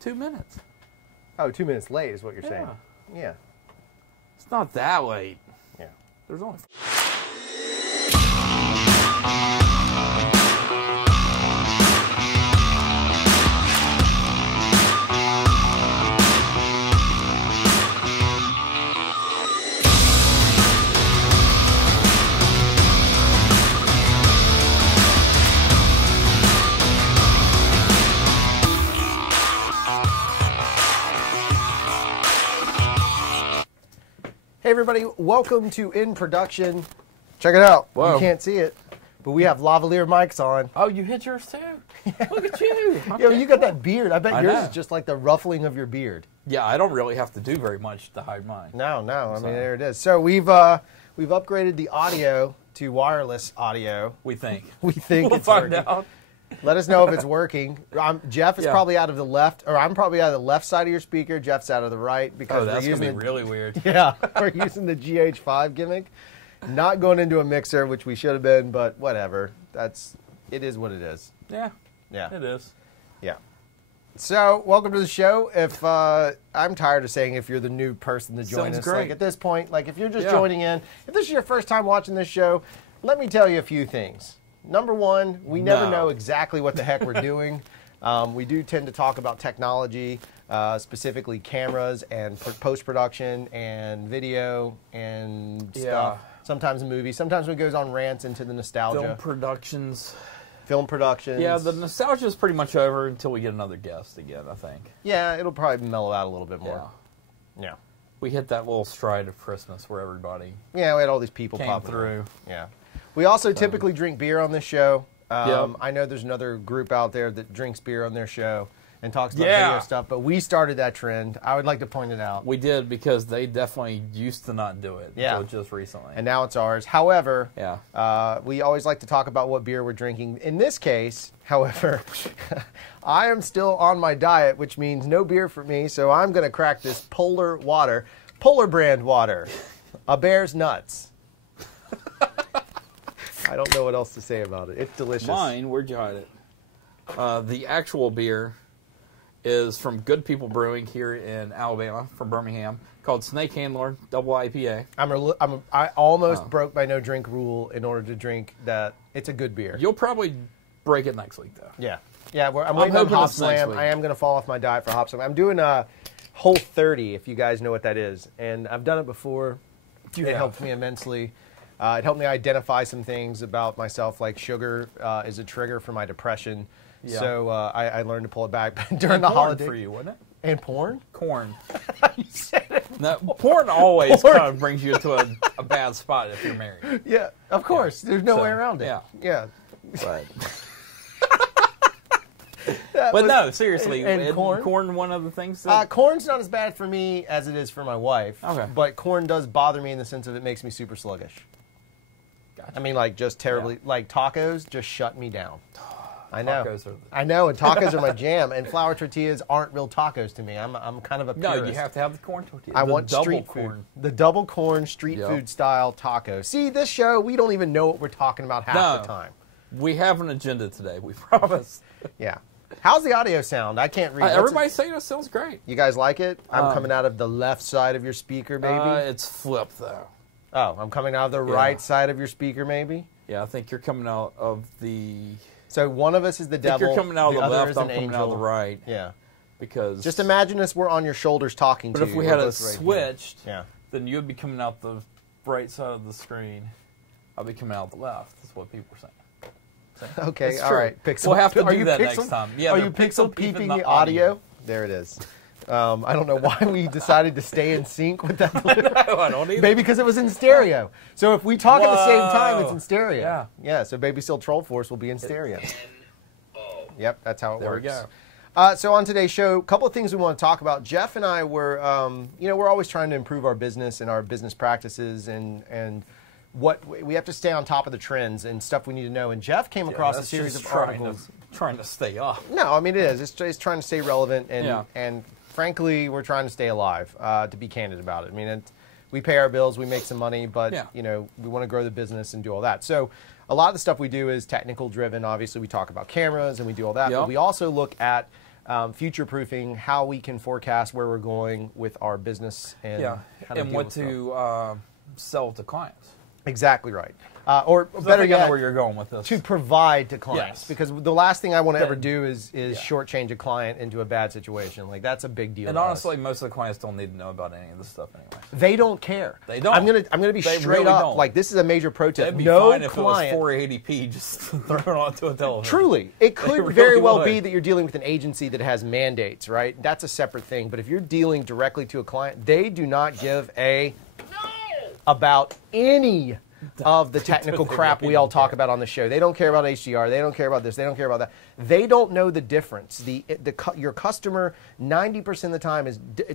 2 minutes. Oh, 2 minutes late is what you're saying. Yeah. It's not that late. Yeah. There's only... Hey everybody, welcome to In Production. Check it out. Whoa. You can't see it, but we have lavalier mics on. Oh, you hit yours too? Look at you. Okay, Yo, you got that beard. I bet I yours know. is just like the ruffling of your beard. Yeah, I don't really have to do very much to hide mine. No. I mean, there it is. So we've upgraded the audio to wireless audio. We think. We think We'll it's find working. out. Let us know if it's working. Jeff is Yeah. probably out of the left, or I'm probably out of the left side of your speaker. Jeff's out of the right because Oh, that's we're going to using be really weird. Yeah, we're using the GH5 gimmick. Not going into a mixer, which we should have been, but whatever. It is what it is. Yeah, Yeah. it is. Yeah. So, welcome to the show. If I'm tired of saying if you're the new person to join Sounds us. great. Like at this point, like if you're just Yeah. joining in, if this is your first time watching this show, let me tell you a few things. Number one, we never No. know exactly what the heck we're doing. We do tend to talk about technology, specifically cameras and post-production and video and stuff. Sometimes a movie. Sometimes it goes on rants into the nostalgia. Film productions. Film productions. Yeah, the nostalgia is pretty much over until we get another guest again, I think. Yeah, it'll probably mellow out a little bit more. Yeah. We hit that little stride of Christmas where everybody Yeah, we had all these people came popping through. Yeah. We also typically drink beer on this show. Yep. I know there's another group out there that drinks beer on their show and talks about Yeah. video stuff, but we started that trend. I would like to point it out. We did because they definitely used to not do it Yeah. until just recently. And now it's ours. However, Yeah. we always like to talk about what beer we're drinking. In this case, however, I am still on my diet, which means no beer for me, so I'm going to crack this Polar brand water, a bear's nuts. I don't know what else to say about it. It's delicious. Mine, where'd you hide it? The actual beer is from Good People Brewing here in Alabama, from Birmingham, called Snake Handler Double IPA. I almost broke my no drink rule in order to drink that. It's a good beer. You'll probably break it next week, though. Yeah. I'm waiting on hoping Hop it's next Slam. week. I am going to fall off my diet for Hop Slam. I'm doing a Whole 30, if you guys know what that is. And I've done it before. It helped me immensely. It helped me identify some things about myself, like sugar is a trigger for my depression. Yeah. So I learned to pull it back during the Corn holiday. for you, wasn't it? And porn? Corn. You said it. No, porn always Porn. kind of brings you to a bad spot if you're married. Yeah, of course. There's no So, way around it. yeah. Yeah. But no, seriously. And corn? Corn, one of the things that... Corn's not as bad for me as it is for my wife. Okay. But corn does bother me in the sense of it makes me super sluggish. Gotcha. I mean, like, just terribly... Like, tacos just shut me down. I know. Tacos are I know, and tacos are my jam. And flour tortillas aren't real tacos to me. I'm kind of a purist. No, you have to have the corn tortilla. I The want double street corn. food. The double corn street Yep. food style taco. See, this show, we don't even know what we're talking about half the time. We have an agenda today, we promise. Yeah. How's the audio sound? I can't read. Everybody's saying it sounds great. You guys like it? I'm coming out of the left side of your speaker, maybe. It's flipped, though. Oh, I'm coming out of the right side of your speaker, maybe. Yeah, I think you're coming out of the... So one of us is the I think devil. you're coming out of the other left, is I'm an coming out of the angel. right. Yeah. Because... Just imagine us, we're on your shoulders talking to But you. if we We're had it both right here. switched, Yeah. then you would be coming out the right side of the screen. I'll be coming out the left. That's what people are saying. Okay, It's all true. right. Pixel. We'll have to are do you that pixel, next time. Yeah, are they're you pixel pixel peeping peeping the the audio? audio. There it is. I don't know why we decided to stay in sync with that. No, I don't either. Maybe because it was in stereo. So if we talk at the same time, it's in stereo. Yeah. Yeah, so Baby Still Troll Force will be in stereo. Yep, that's how it There works. we go. So on today's show, a couple of things we want to talk about. Jeff and I were, we're always trying to improve our business and our business practices and what we have to stay on top of the trends and stuff we need to know. And Jeff came across a that's series just of articles. Trying to stay up. No, I mean it is. It's trying to stay relevant and Yeah. and frankly, we're trying to stay alive. To be candid about it, I mean, we pay our bills, we make some money, but Yeah. we want to grow the business and do all that. So a lot of the stuff we do is technical driven. Obviously, we talk about cameras and we do all that, Yep. but we also look at future-proofing how we can forecast where we're going with our business and how to and deal what with stuff. to sell to clients. Exactly right. Or So better I think I know yet, where you're going with this. to provide to clients. Yes. Because the last thing I want to ever Then- do is shortchange a client into a bad situation. Like, that's a big deal. And to us. honestly, most of the clients don't need to know about any of this stuff anyway. They don't care. They don't. I'm gonna be They straight really up. don't. Like, this is a major pro tip. It'd be No fine if client. it was 480p just thrown onto a television. Truly, it could really very well would. be that you're dealing with an agency that has mandates, right? That's a separate thing. But if you're dealing directly to a client, they do not give a about any of the technical They crap really we all don't talk care. about on the show. They don't care about HDR. They don't care about this. They don't care about that. They don't know the difference. Your customer 90% of the time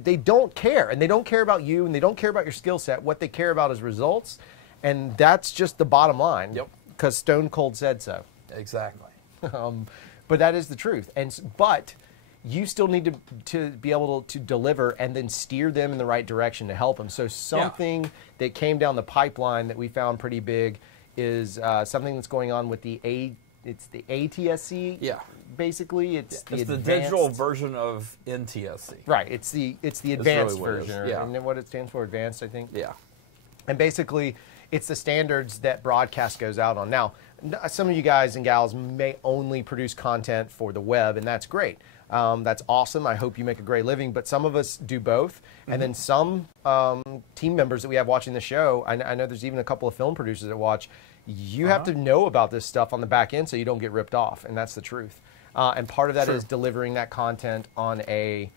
they don't care, and they don't care about you, and they don't care about your skill set. What they care about is results, and that's just the bottom line. Yep. Because Stone Cold said so. Exactly. But that is the truth. But you still need to be able to deliver and then steer them in the right direction to help them. So something that came down the pipeline that we found pretty big is something that's going on with the ATSC. Yeah. Basically, it's the It's the digital advanced- version of NTSC. Right. It's the advanced really what it is, version. yeah. And then what it stands for, advanced, I think. Yeah. And basically, it's the standards that broadcast goes out on. Now, some of you guys and gals may only produce content for the web, and that's great. That's awesome. I hope you make a great living. But some of us do both. And then some team members that we have watching the show, I know there's even a couple of film producers that watch, you have to know about this stuff on the back end so you don't get ripped off. And that's the truth. And part of that is delivering that content on a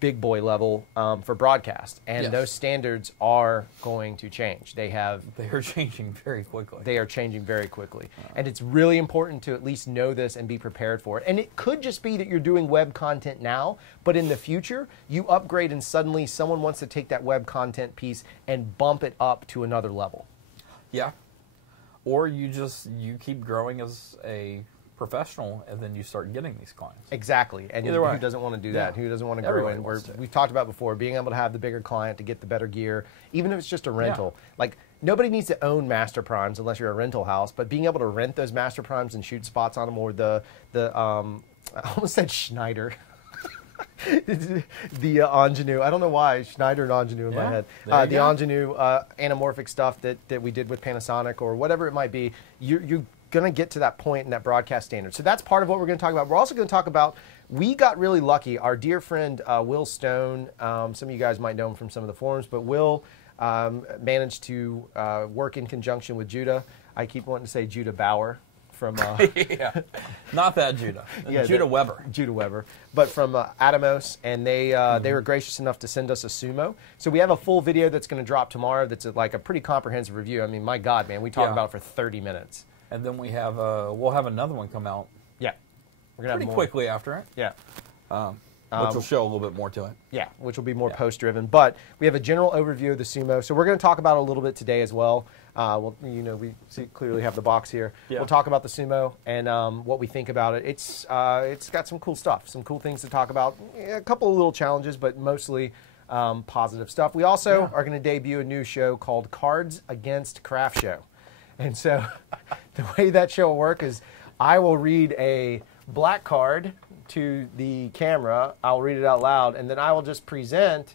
big boy level for broadcast. And those standards are going to change. They are changing very quickly. They are changing very quickly. And it's really important to at least know this and be prepared for it. And it could just be that you're doing web content now, but in the future, you upgrade and suddenly someone wants to take that web content piece and bump it up to another level. Yeah. Or you keep growing as a professional, and then you start getting these clients. Exactly. And Either way. who doesn't want to do that? Who doesn't want to grow Everybody in? wants to. We've talked about before, being able to have the bigger client to get the better gear, even if it's just a rental. Like, nobody needs to own Master Primes unless you're a rental house, but being able to rent those Master Primes and shoot spots on them, or the I almost said Schneider. The Ingenue. I don't know why Schneider and Ingenue in my head. There The you go. Ingenue anamorphic stuff that we did with Panasonic or whatever it might be. You're going to get to that point in that broadcast standard. So that's part of what we're going to talk about. We're also going to talk about, we got really lucky. Our dear friend Will Stone, some of you guys might know him from some of the forums, but Will managed to work in conjunction with Judah. I keep wanting to say Judah Bauer from Not that Judah. Judah Weber. Judah Weber, but from Atomos, and they were gracious enough to send us a Sumo. So we have a full video that's going to drop tomorrow. That's like a pretty comprehensive review. I mean, my God, man, we talked about it for 30 minutes. And then we'll have another one come out Yeah, we're gonna pretty have more. quickly after it, Yeah. which will show a little bit more to it. Yeah, which will be more post-driven. But we have a general overview of the Sumo. So we're going to talk about it a little bit today as well. We clearly have the box here. Yeah. We'll talk about the Sumo and what we think about it. It's got some cool stuff, some cool things to talk about. A couple of little challenges, but mostly positive stuff. We also are going to debut a new show called Cards Against CRFTSHO. And so the way that show will work is I will read a black card to the camera. I'll read it out loud, and then I will just present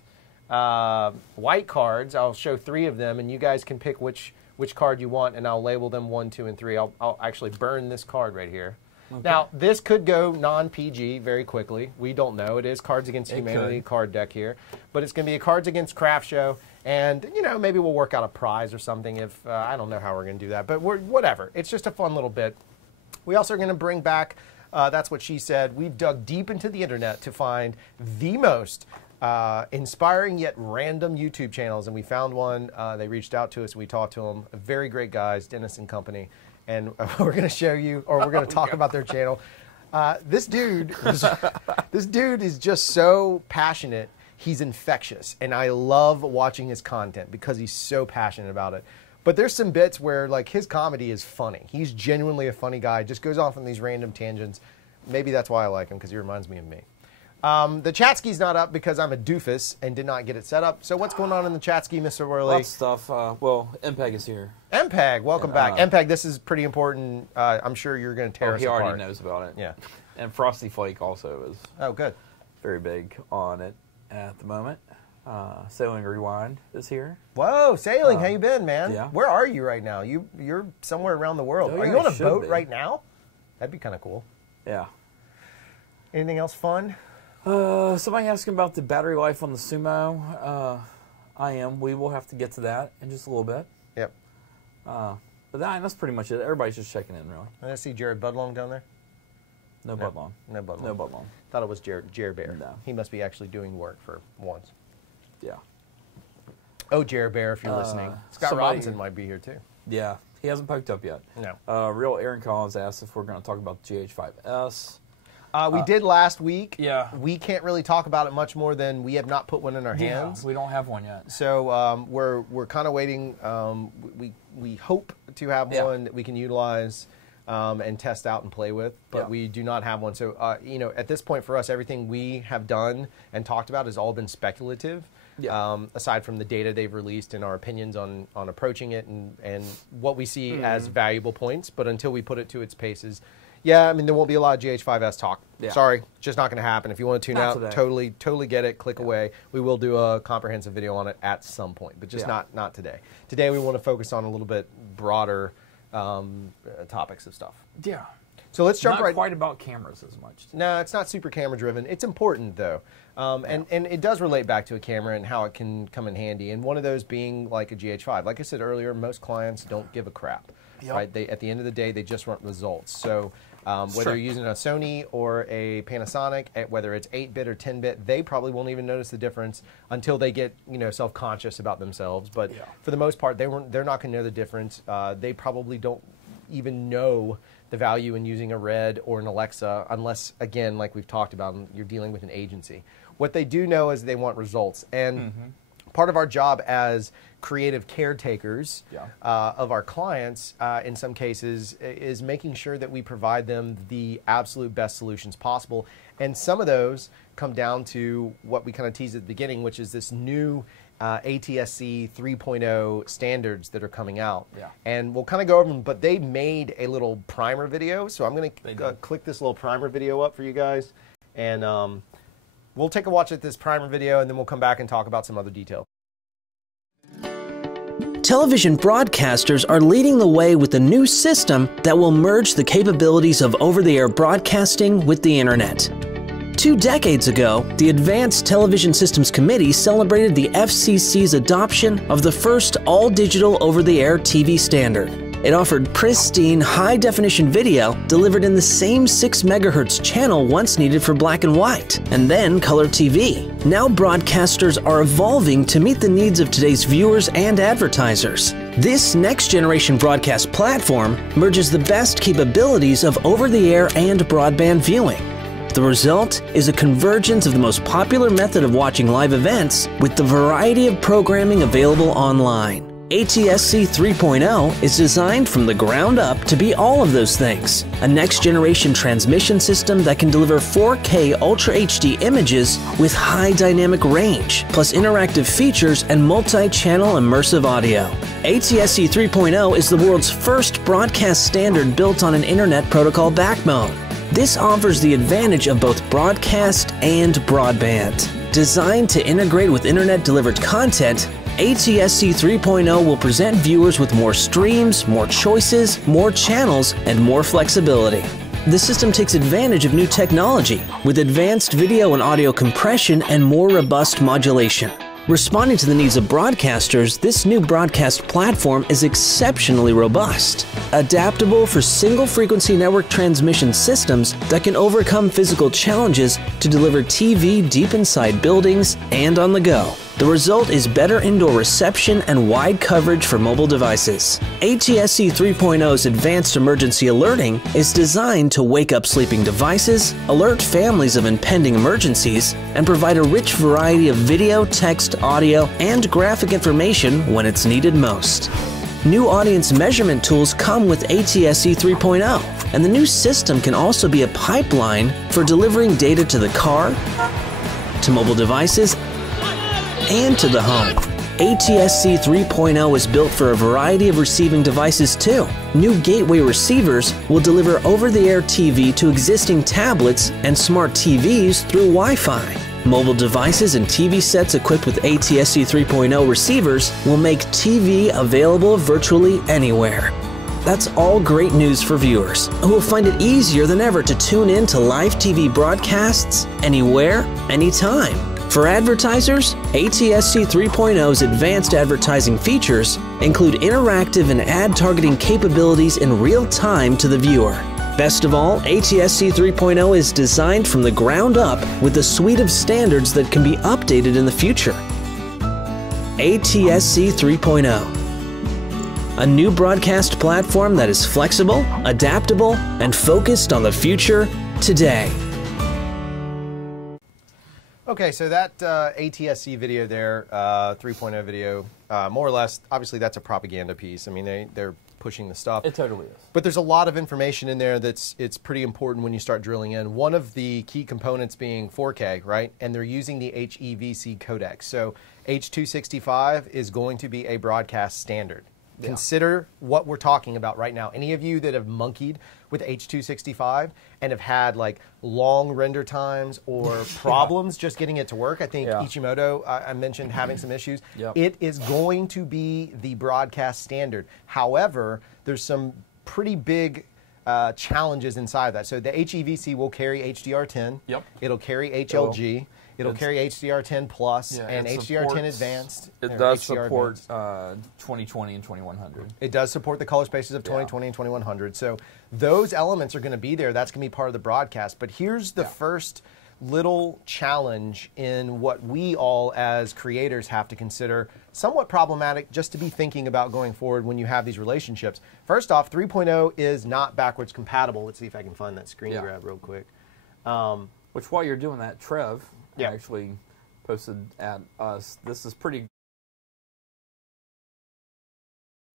white cards. I'll show 3 of them, and you guys can pick which card you want, and I'll label them 1, 2, and 3. I'll actually burn this card right here. Okay. Now, this could go non-PG very quickly. We don't know. It is Cards Against Humanity card deck here. But it's going to be a Cards Against CRFTSHO. And, maybe we'll work out a prize or something if, I don't know how we're going to do that. But whatever. It's just a fun little bit. We also are going to bring back, that's what she said, we've dug deep into the internet to find the most inspiring yet random YouTube channels. And we found one. They reached out to us. We talked to them. Very great guys, Dennis and company. And we're going to show you, or we're going to talk about their channel. This dude is just so passionate. He's infectious, and I love watching his content because he's so passionate about it. But there's some bits where, like, his comedy is funny. He's genuinely a funny guy. Just goes off on these random tangents. Maybe that's why I like him, because he reminds me of me. The chat ski's not up because I'm a doofus and did not get it set up. So what's going on in the chat ski, Mr. Worley? Lots of stuff. MPEG is here. MPEG, welcome back. MPEG, this is pretty important. I'm sure you're going to tear us He apart. already knows about it. Yeah. And Frosty Flake also is good. very big on it at the moment. Sailing Rewind is here. Whoa, Sailing, how you been, man? Yeah. Where are you right now? You're somewhere around the world. Oh, Are yeah, you on I a should boat be. right now? That'd be kind of cool. Yeah. Anything else fun? Somebody asking about the battery life on the Sumo. We will have to get to that in just a little bit. Yep. But that's pretty much it. Everybody's just checking in, really. I see Jared Budlong down there. No Budlong. No Budlong. No Budlong. Thought it was Jared Bear. No. He must be actually doing work for once. Yeah. Oh, Jared Bear, if you're listening. Scott Robinson might be here too. Yeah. He hasn't poked up yet. No. Real Aaron Collins asked if we're going to talk about the GH5S. We did last week. Yeah. We can't really talk about it much more than we have not put one in our hands. We don't have one yet. So we're kind of waiting. We hope to have one that we can utilize and test out and play with, but we do not have one. So at this point for us, everything we have done and talked about has all been speculative. Yeah. Aside from the data they've released and our opinions on approaching it and what we see as valuable points, but until we put it to its paces. Yeah, I mean, there won't be a lot of GH5S talk. Yeah. Sorry, just not going to happen. If you want to tune out, totally get it, click away. We will do a comprehensive video on it at some point, but just not today. Today we want to focus on a little bit broader topics of stuff. Yeah. So let's jump Not quite about cameras as much. No, it's not super camera driven. It's important though. And it does relate back to a camera and how it can come in handy. And one of those being like a GH5. Like I said earlier, most clients don't give a crap. Yep. Right? At the end of the day, they just want results. So whether you're using a Sony or a Panasonic, whether it's 8-bit or 10-bit, they probably won't even notice the difference until they get self-conscious about themselves. But for the most part, they're not going to know the difference. They probably don't even know the value in using a Red or an Alexa unless, again, like we've talked about, you're dealing with an agency. What they do know is they want results. And part of our job as creative caretakers of our clients, in some cases, is making sure that we provide them the absolute best solutions possible. And some of those come down to what we kind of teased at the beginning, which is this new ATSC 3.0 standards that are coming out. Yeah. And we'll kind of go over them, but they made a little primer video. So I'm going to click this little primer video up for you guys. And we'll take a watch at this primer video, and then we'll come back and talk about some other details. Television broadcasters are leading the way with a new system that will merge the capabilities of over-the-air broadcasting with the internet. 2 decades ago, the Advanced Television Systems Committee celebrated the FCC's adoption of the first all-digital over-the-air TV standard. It offered pristine, high-definition video delivered in the same 6 MHz channel once needed for black and white, and then color TV. Now broadcasters are evolving to meet the needs of today's viewers and advertisers. This next-generation broadcast platform merges the best capabilities of over-the-air and broadband viewing. The result is a convergence of the most popular method of watching live events with the variety of programming available online. ATSC 3.0 is designed from the ground up to be all of those things. A next-generation transmission system that can deliver 4K Ultra HD images with high dynamic range, plus interactive features and multi-channel immersive audio. ATSC 3.0 is the world's first broadcast standard built on an Internet Protocol backbone. This offers the advantage of both broadcast and broadband. Designed to integrate with Internet-delivered content, ATSC 3.0 will present viewers with more streams, more choices, more channels, and more flexibility. The system takes advantage of new technology with advanced video and audio compression and more robust modulation. Responding to the needs of broadcasters, this new broadcast platform is exceptionally robust, adaptable for single-frequency network transmission systems that can overcome physical challenges to deliver TV deep inside buildings and on the go. The result is better indoor reception and wide coverage for mobile devices. ATSC 3.0's advanced emergency alerting is designed to wake up sleeping devices, alert families of impending emergencies, and provide a rich variety of video, text, audio, and graphic information when it's needed most. New audience measurement tools come with ATSC 3.0, and the new system can also be a pipeline for delivering data to the car, to mobile devices, and to the home. ATSC 3.0 is built for a variety of receiving devices too. New gateway receivers will deliver over-the-air TV to existing tablets and smart TVs through Wi-Fi. Mobile devices and TV sets equipped with ATSC 3.0 receivers will make TV available virtually anywhere. That's all great news for viewers who will find it easier than ever to tune in to live TV broadcasts anywhere, anytime. For advertisers, ATSC 3.0's advanced advertising features include interactive and ad targeting capabilities in real time to the viewer. Best of all, ATSC 3.0 is designed from the ground up with a suite of standards that can be updated in the future. ATSC 3.0. A new broadcast platform that is flexible, adaptable, and focused on the future today. Okay, so that ATSC video there, 3.0 video, more or less, obviously that's a propaganda piece. I mean, they're pushing the stuff. It totally is. But there's a lot of information in there it's pretty important when you start drilling in. One of the key components being 4K, right? And they're using the HEVC codec. So H.265 is going to be a broadcast standard. Yeah. Consider what we're talking about right now. Any of you that have monkeyed with H.265 and have had like long render times or problems just getting it to work, I think Ichimoto, I mentioned having some issues. Yep. It is going to be the broadcast standard. However, there's some pretty big challenges inside that. So the HEVC will carry HDR10. Yep. It'll carry HLG. It'll carry HDR10 Plus and HDR10 Advanced. It does support 2020 and 2100. It does support the color spaces of 2020 and 2100. So those elements are going to be there. That's going to be part of the broadcast. But here's the first little challenge in what we all as creators have to consider somewhat problematic just to be thinking about going forward when you have these relationships. First off, 3.0 is not backwards compatible. Let's see if I can find that screen grab real quick. Which while you're doing that, Trev actually posted at us, this is pretty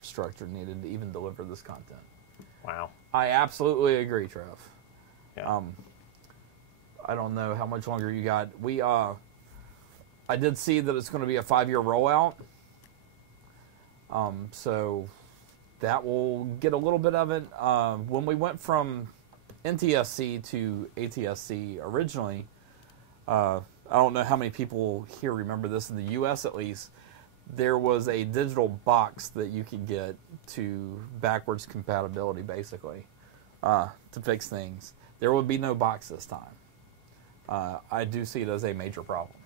structure needed to even deliver this content. Wow. I absolutely agree, Trev. Yeah. I don't know how much longer you got. I did see that it's going to be a 5-year rollout. So that will get a little bit of it. When we went from NTSC to ATSC originally, I don't know how many people here remember this, in the US at least, there was a digital box that you could get to backwards compatibility, basically, to fix things. There would be no box this time. I do see it as a major problem.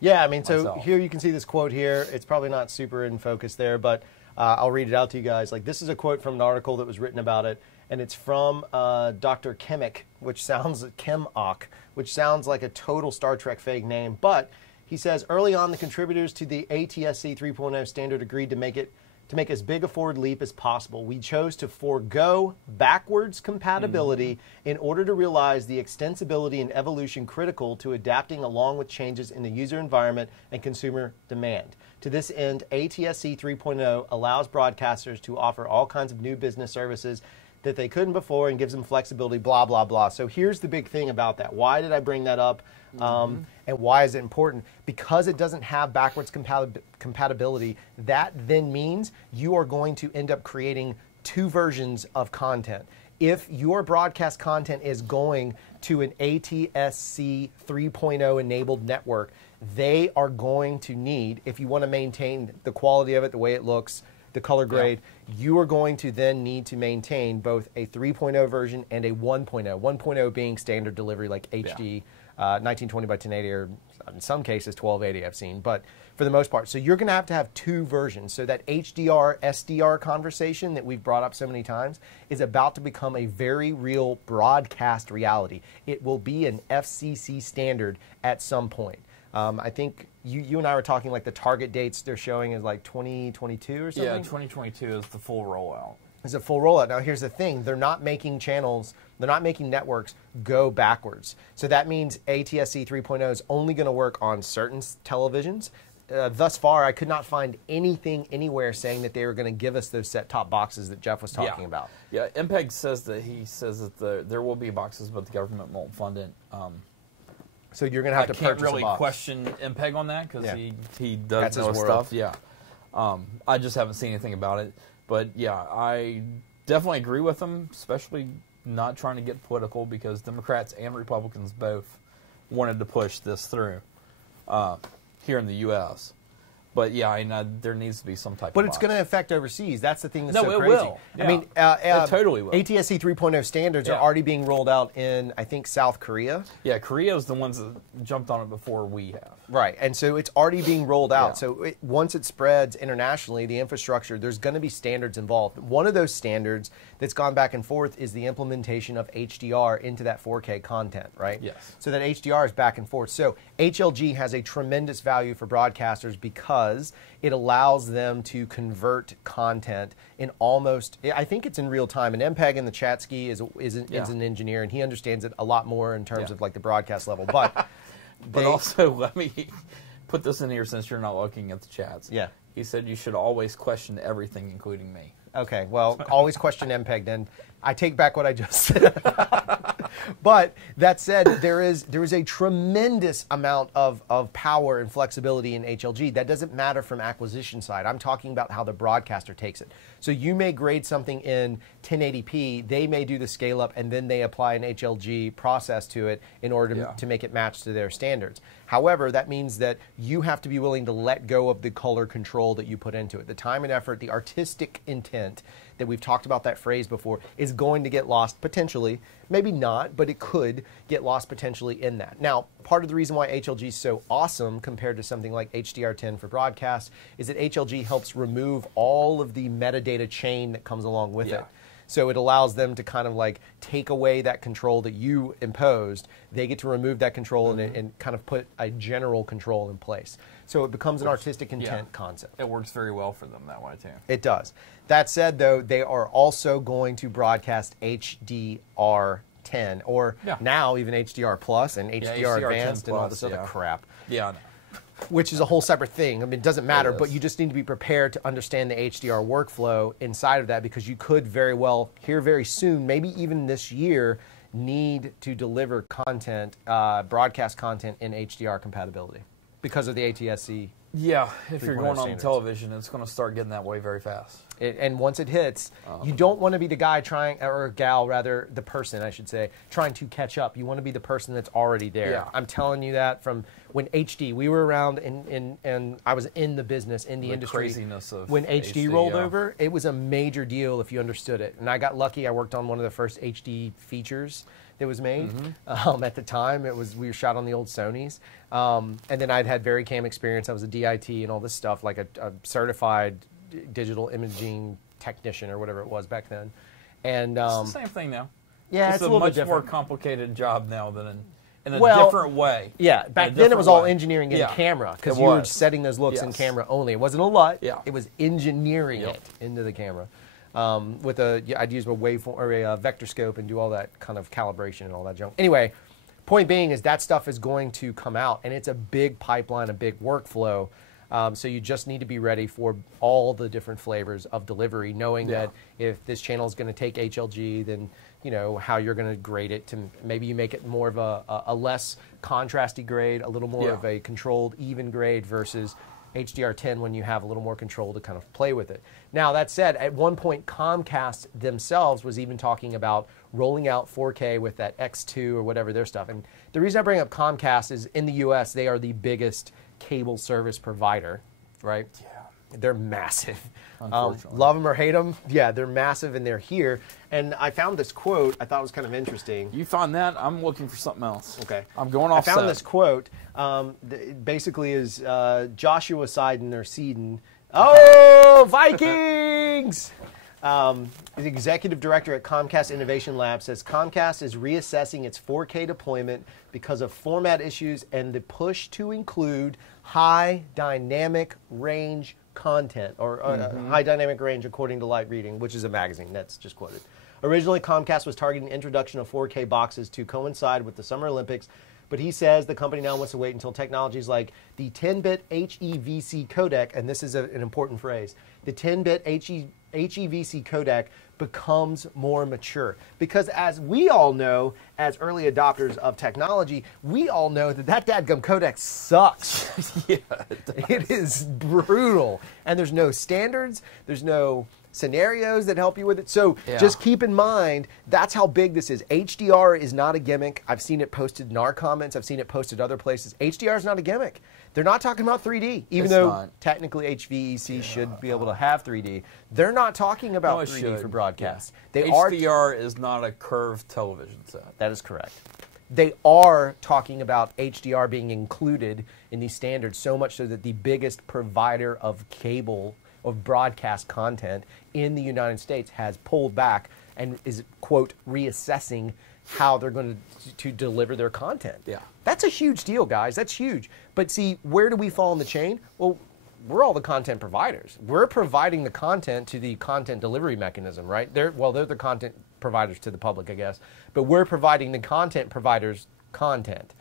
Yeah, I mean, so here you can see this quote here. It's probably not super in focus there, but I'll read it out to you guys. Like, this is a quote from an article that was written about it, and it's from Dr. Kemik, which sounds like a total Star Trek fake name. But he says, early on, the contributors to the ATSC 3.0 standard agreed to make as big a forward leap as possible. We chose to forego backwards compatibility in order to realize the extensibility and evolution critical to adapting along with changes in the user environment and consumer demand. To this end, ATSC 3.0 allows broadcasters to offer all kinds of new business services that they couldn't before and gives them flexibility, blah, blah, blah. So here's the big thing about that. Why did I bring that up? And why is it important? Because it doesn't have backwards compatibility, that then means you are going to end up creating two versions of content. If your broadcast content is going to an ATSC 3.0 enabled network, they are going to need, if you want to maintain the quality of it, the way it looks, the color grade, you are going to then need to maintain both a 3.0 version and a 1.0. 1.0 being standard delivery like HD, 1920 by 1080, or in some cases 1280 I've seen, but for the most part. So you're going to have two versions. So that HDR, SDR conversation that we've brought up so many times is about to become a very real broadcast reality. It will be an FCC standard at some point. I think you and I were talking like the target dates they're showing is like 2022 or something? Yeah, 2022 is the full rollout. It's a full rollout. Now here's the thing, they're not making channels, they're not making networks go backwards. So that means ATSC 3.0 is only going to work on certain televisions. Thus far, I could not find anything anywhere saying that they were going to give us those set-top boxes that Jeff was talking about. Yeah, MPEG says that there will be boxes, but the government won't fund it. So you're going to have to purchase a box. I can't really question MPEG on that because he does know his stuff. Yeah. I just haven't seen anything about it. But yeah, I definitely agree with them, especially not trying to get political, because Democrats and Republicans both wanted to push this through here in the U.S. But yeah, I know there needs to be some type of But it's going to affect overseas. That's the thing that's No, so it crazy. will. I Yeah. mean, It totally will. ATSC 3.0 standards are Yeah. already being rolled out in, I think, South Korea. Yeah, Korea's the ones that jumped on it before we have. Right, and so it's already being rolled out. Yeah. So once it spreads internationally, the infrastructure, there's going to be standards involved. One of those standards that's gone back and forth is the implementation of HDR into that 4K content, right? Yes. So that HDR is back and forth. So HLG has a tremendous value for broadcasters because it allows them to convert content in almost, I think it's in real time. And MPEG in the chat ski is an engineer, and he understands it a lot more in terms of like the broadcast level. But But also, let me put this in here since you're not looking at the chats. Yeah. He said you should always question everything, including me. Okay, well, always question MPEG then. I take back what I just said. But that said, there is a tremendous amount of power and flexibility in HLG. That doesn't matter from acquisition side. I'm talking about how the broadcaster takes it. So you may grade something in 1080p, they may do the scale up, and then they apply an HLG process to it in order to make it match to their standards. However, that means that you have to be willing to let go of the color control that you put into it. The time and effort, the artistic intent that we've talked about that phrase before is going to get lost potentially. Maybe not, but it could get lost potentially in that. Now, part of the reason why HLG is so awesome compared to something like HDR10 for broadcast is that HLG helps remove all of the metadata chain that comes along with it. So it allows them to kind of like take away that control that you imposed. They get to remove that control and kind of put a general control in place. So it becomes an artistic intent concept. It works very well for them that way, too. It does. That said, though, they are also going to broadcast HDR10, or now even HDR Plus and HDR Advanced and all this other crap. Yeah, I know. Which is a whole separate thing. I mean, it doesn't matter, but you just need to be prepared to understand the HDR workflow inside of that, because you could very well, here very soon, maybe even this year, need to deliver content, broadcast content in HDR compatibility because of the ATSC. Yeah, if you're going on standards. television, it's going to start getting that way very fast. And once it hits, you don't want to be the guy trying, or gal rather, the person, I should say, trying to catch up. You want to be the person that's already there. Yeah. I'm telling you that from when HD, we were around and I was in the business, in the industry. Craziness of when HD rolled over, it was a major deal if you understood it. And I got lucky. I worked on one of the first HD features that was made. At the time, we were shot on the old Sonys. And then I'd had VeriCam experience. I was a DIT and all this stuff, like a certified digital imaging technician or whatever it was back then. And it's the same thing now. Yeah, it's it's a a little much bit more different. complicated job now than in a different way. Yeah, back then it was all engineering in camera, because you were setting those looks in camera only. It wasn't a LUT. It was engineering it into the camera. I'd use a waveform or a vector scope and do all that kind of calibration and all that junk. Anyway, point being is that stuff is going to come out, and it's a big pipeline, a big workflow. So you just need to be ready for all the different flavors of delivery, knowing that if this channel is going to take HLG, then you know how you're going to grade it. To maybe you make it more of a less contrasty grade, a little more of a controlled, even grade versus HDR10 when you have a little more control to kind of play with it. Now, that said, at one point, Comcast themselves was even talking about rolling out 4K with that X2 or whatever their stuff. And the reason I bring up Comcast is in the US, they are the biggest cable service provider, right? Yeah. They're massive. Unfortunately. Love them or hate them, yeah, they're massive and they're here. And I found this quote I thought was kind of interesting. You find that? I'm looking for something else. Okay. I'm going off I found set. this quote. Basically is Joshua Seiden or Seiden. Oh, Vikings! The executive director at Comcast Innovation Lab says Comcast is reassessing its 4K deployment because of format issues and the push to include high dynamic range content, or high dynamic range according to Light Reading, which is a magazine that's just quoted. Originally, Comcast was targeting the introduction of 4K boxes to coincide with the Summer Olympics, but he says the company now wants to wait until technologies like the 10-bit HEVC codec, and this is an important phrase, the 10-bit HEVC codec becomes more mature. Because as we all know, as early adopters of technology, we all know that that dadgum codec sucks. Yeah, it does. It is brutal. And there's no standards, there's no scenarios that help you with it. So just keep in mind, that's how big this is. HDR is not a gimmick. I've seen it posted in our comments. I've seen it posted other places. HDR is not a gimmick. They're not talking about 3D, even though technically HVEC should be able to have 3D. They're not talking about 3D for broadcast. Yeah. HDR is not a curved television set. That is correct. They are talking about HDR being included in these standards, so much so that the biggest provider of cable, of broadcast content in the United States has pulled back and is, quote, reassessing how they're going to deliver their content. Yeah. That's a huge deal, guys. That's huge. But see, where do we fall in the chain? Well, we're all the content providers. We're providing the content to the content delivery mechanism, right? They're the content providers to the public, I guess. But we're providing the content providers content.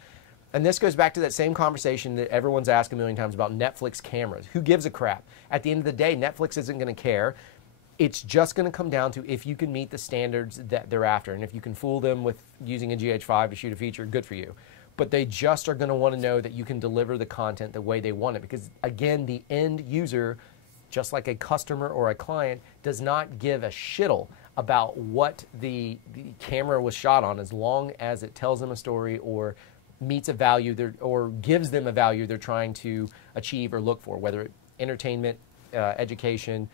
And this goes back to that same conversation that everyone's asked a million times about Netflix cameras. Who gives a crap? At the end of the day, Netflix isn't going to care. It's just going to come down to if you can meet the standards that they're after. And if you can fool them with using a GH5 to shoot a feature, good for you. But they just are going to want to know that you can deliver the content the way they want it. Because, again, the end user, just like a customer or a client, does not give a shittle about what the camera was shot on, as long as it tells them a story or meets a value or gives them a value they're trying to achieve or look for, whether it's entertainment, education,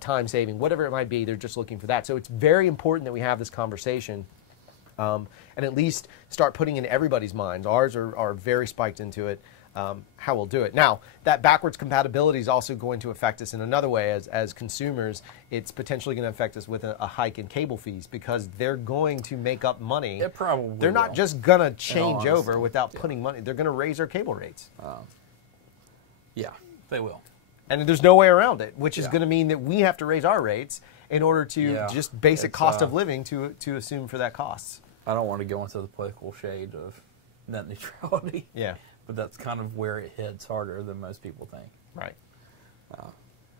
time saving, whatever it might be. They're just looking for that. So it's very important that we have this conversation and at least start putting in everybody's minds. Ours are very spiked into it, how we'll do it. Now, that backwards compatibility is also going to affect us in another way. As consumers, it's potentially going to affect us with a hike in cable fees, because they're going to make up money. It probably They're not just going to change over without putting money. They're going to raise our cable rates. Yeah, they will. And there's no way around it, which is going to mean that we have to raise our rates in order to just basic cost of living to assume for that costs. I don't want to go into the political shade of net neutrality. Yeah. But that's kind of where it hits harder than most people think. Right.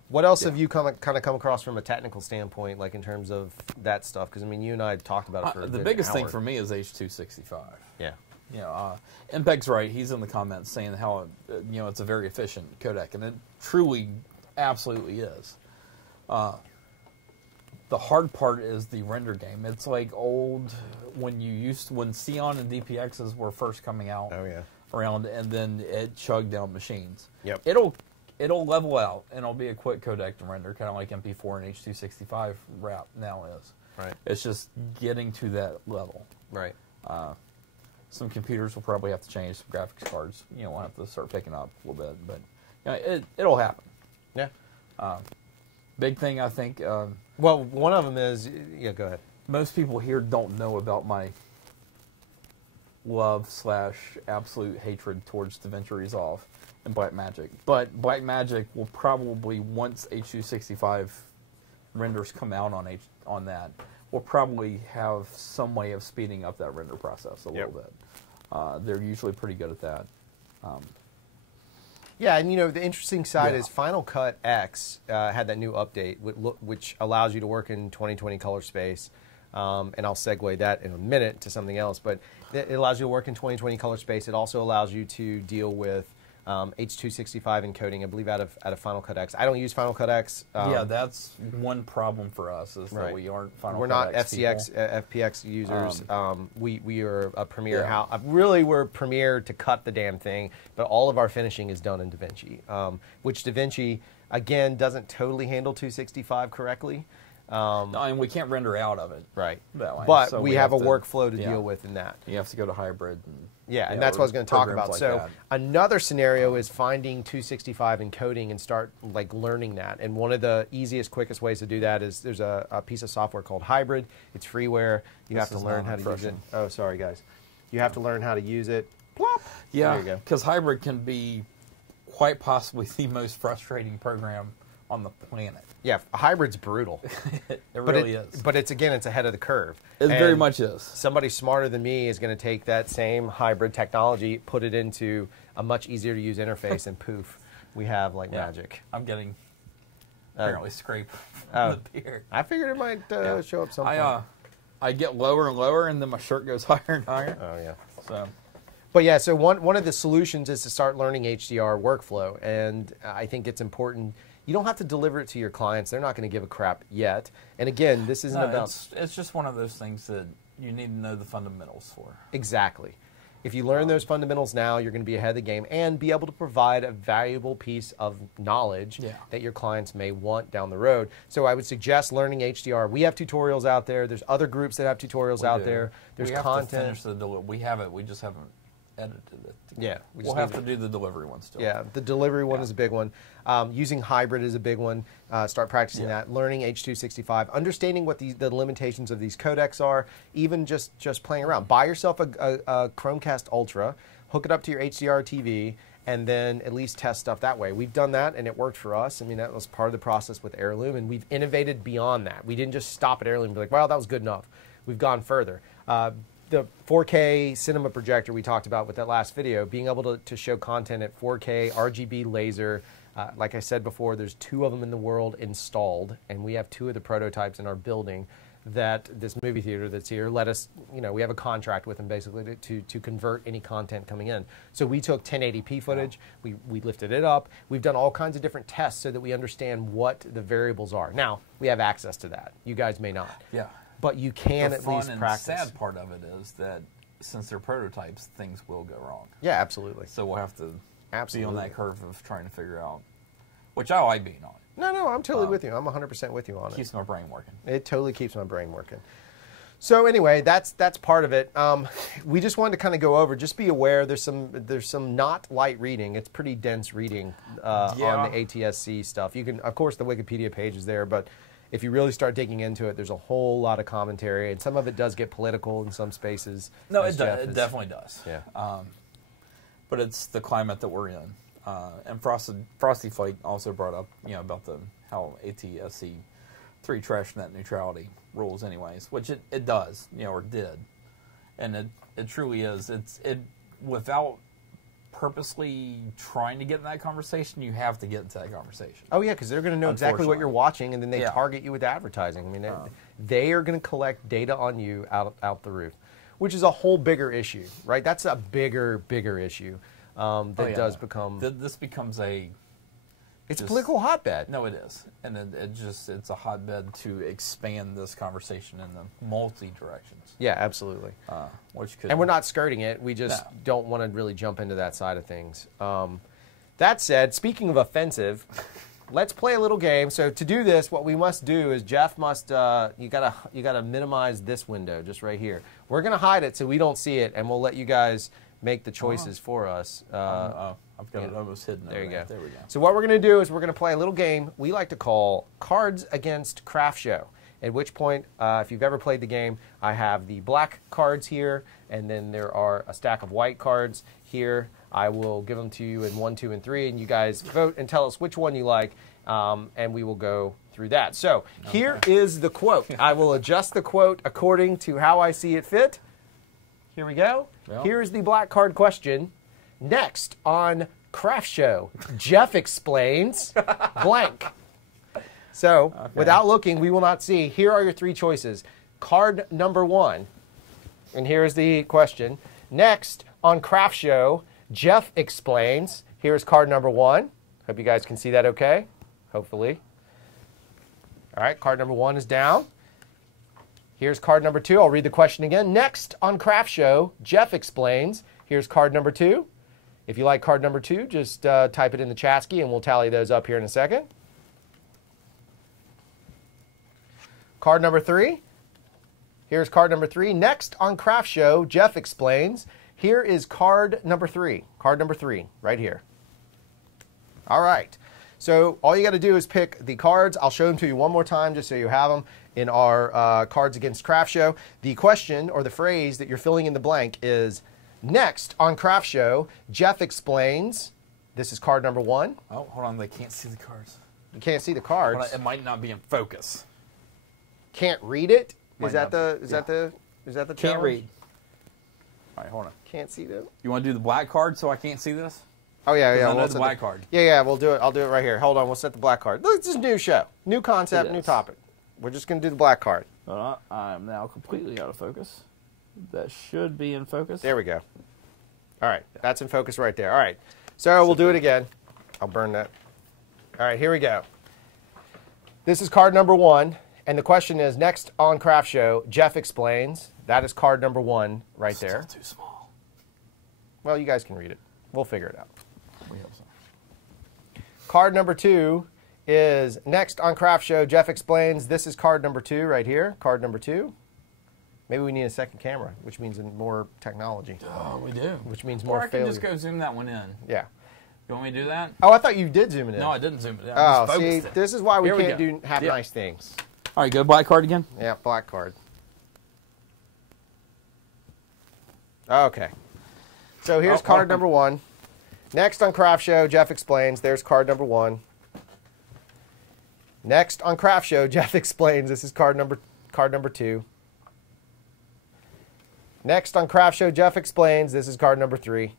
What else have you come across from a technical standpoint, like in terms of that stuff? Because, I mean, you and I talked about it for the biggest thing for me is H.265. Yeah. You know, MPEG's right. He's in the comments saying how, it's a very efficient codec, and it truly, absolutely is. The hard part is the render game. It's like old when Xeon and DPXs were first coming out. Oh, yeah. Around, and then it chugged down machines. Yep. It'll level out, and it'll be a quick codec to render, kind of like MP4 and H.265 wrap now is. Right. It's just getting to that level. Right. Some computers will probably have to change. Some graphics cards, will have to start picking up a little bit, but it'll happen. Yeah. Big thing, I think. Well, one of them is, go ahead. Most people here don't know about my love/absolute hatred towards DaVinci Resolve and Blackmagic. But Blackmagic will probably, once H.265 renders come out on that, will probably have some way of speeding up that render process a little bit. They're usually pretty good at that. Yeah, and the interesting side is Final Cut X had that new update, which allows you to work in 2020 color space. And I'll segue that in a minute to something else, but it allows you to work in 2020 color space. It also allows you to deal with H.265 encoding, I believe, out of Final Cut X. I don't use Final Cut X. Yeah, that's one problem for us, is that we aren't Final We're Cut not X FCX, FPX users. We are a Premiere house. Really, we're Premiere to cut the damn thing, but all of our finishing is done in DaVinci, which DaVinci, again, doesn't totally handle 265 correctly. And we can't render out of it. Right. That way. But so we have a workflow to deal with in that. You have to go to hybrid. And that's what I was going to talk about. Like so another scenario is finding 265 encoding and start learning that. And one of the easiest, quickest ways to do that is there's a piece of software called Hybrid. It's freeware. You have to learn how to use it. Oh, sorry, guys. You have to learn how to use it. Plop. Yeah, there you go. Because Hybrid can be quite possibly the most frustrating program on the planet. Yeah, Hybrid's brutal. It really is. But it's ahead of the curve. It very much is. Somebody smarter than me is going to take that same Hybrid technology, put it into a much easier to use interface, and poof, we have magic. I'm getting apparently scrape Oh. the beard. I figured it might show up sometime. I get lower and lower, and then my shirt goes higher and higher. Oh, yeah. So, but yeah, so one of the solutions is to start learning HDR workflow, and I think it's important. You don't have to deliver it to your clients; they're not going to give a crap yet. And again, this isn't about. It's just one of those things that you need to know the fundamentals for. Exactly. If you learn those fundamentals now, you're going to be ahead of the game and be able to provide a valuable piece of knowledge that your clients may want down the road. So I would suggest learning HDR. We have tutorials out there. There's other groups that have tutorials out there. There's content. To finish we have it. We just haven't edited it. Yeah. We'll have to do the delivery one still. Yeah, the delivery one is a big one. Using hybrid is a big one. Start practicing that. Learning H.265. Understanding what the limitations of these codecs are. Even just playing around. Buy yourself a Chromecast Ultra. Hook it up to your HDR TV. And then at least test stuff that way. We've done that, and it worked for us. I mean, that was part of the process with Heirloom, and we've innovated beyond that. We didn't just stop at Heirloom and be like, well, that was good enough. We've gone further. The 4K cinema projector we talked about with that last video, being able to show content at 4K, RGB laser. Like I said before, there's 2 of them in the world installed, and we have 2 of the prototypes in our building that this movie theater that's here let us, we have a contract with them basically to convert any content coming in. So we took 1080p footage, we lifted it up, we've done all kinds of different tests so that we understand what the variables are. Now, we have access to that. You guys may not. Yeah. But you can at least practice. The sad part of it is that since they're prototypes, things will go wrong. Yeah, absolutely. So we'll have to be on that curve of trying to figure out, which I like being on it. No, I'm totally with you. I'm 100% with you on it. Keeps my brain working. It totally keeps my brain working. So anyway, that's part of it. We just wanted to kind of go over. Just be aware. There's some not light reading. It's pretty dense reading on the ATSC stuff. You can, of course, the Wikipedia page is there, but if you really start digging into it, there's a whole lot of commentary, and some of it does get political in some spaces. No, it does. It definitely does. Yeah. But it's the climate that we're in. And Frosty Fight also brought up, about how ATSC 3 trash net neutrality rules, anyways, which it does, or did, and it truly is. It without purposely trying to get in that conversation, you have to get into that conversation. Oh, yeah, because they're going to know exactly what you're watching, and then they target you with advertising. I mean, they are going to collect data on you out the roof, which is a whole bigger issue, right? That's a bigger issue that does become... This becomes a... It's a political hotbed. No, it is. And it's a hotbed to expand this conversation in the multi-directions. Yeah, absolutely. And we're not skirting it. We just don't want to really jump into that side of things. That said, speaking of offensive, let's play a little game. So to do this, what we must do is Jeff must, you gotta minimize this window just right here. We're going to hide it so we don't see it, and we'll let you guys make the choices for us. I've got it almost hidden. There you go. There we go. So what we're going to do is we're going to play a little game we like to call Cards Against CRFTSHO. At which point, if you've ever played the game, I have the black cards here, and then there are a stack of white cards here. I will give them to you in 1, 2, and 3, and you guys vote and tell us which one you like, and we will go through that. So here is the quote. I will adjust the quote according to how I see it fit. Here we go. Well. Here's the black card question. Next on CRFTSHO, Jeff explains blank. So, without looking, we will not see. Here are your 3 choices. Card number 1, and here's the question. Next on CRFTSHO, Jeff explains. Here's card number 1. Hope you guys can see that okay, hopefully. All right, card number 1 is down. Here's card number 2. I'll read the question again. Next on CRFTSHO, Jeff explains. Here's card number 2. If you like card number 2, just type it in the Chatsky, and we'll tally those up here in a second. Card number 3. Here's card number 3. Next on CRFTSHO, Jeff explains. Here is card number 3. Card number 3, right here. All right. So all you got to do is pick the cards. I'll show them to you one more time just so you have them in our Cards Against CRFTSHO. The question or the phrase that you're filling in the blank is, next on CRFTSHO, Jeff explains. This is card number 1. Oh, hold on. They can't see the cards. You can't see the cards. It might not be in focus. Can't read it? Is that the Can't challenge? read. All right, hold on. Can't see that. You want to do the black card so I can't see this? Oh yeah, yeah. I know We'll the set black card. Yeah, we'll do it. I'll do it right here. Hold on, we'll set the black card. Look, this is a new show, new concept, new topic. We're just gonna do the black card. I am now completely out of focus. That should be in focus. There we go. All right, that's in focus right there. All right, so we'll do it again. I'll burn that. All right, here we go. This is card number 1, and the question is, next on Craft Show, Jeff explains. That is card number 1 right there. Still too small. Well, you guys can read it. We'll figure it out. We hope so. Card number 2 is next on Craft Show, Jeff explains. This is card number 2 right here. Card number 2. Maybe we need a second camera, which means more technology. Oh, we do. Which means more failure. Or I can just go zoom that one in. Yeah. You want me to do that? Oh, I thought you did zoom it in. No, I didn't zoom it in. Oh, I just see, focused it. this is why we Here we can't go. have nice things. All right, go black card again. Yeah, black card. Okay. So here's card number 1. Next on Craft Show, Jeff explains. There's card number 1. Next on Craft Show, Jeff explains. This is card number 2. Next on Craft Show, Jeff explains. This is card number 3.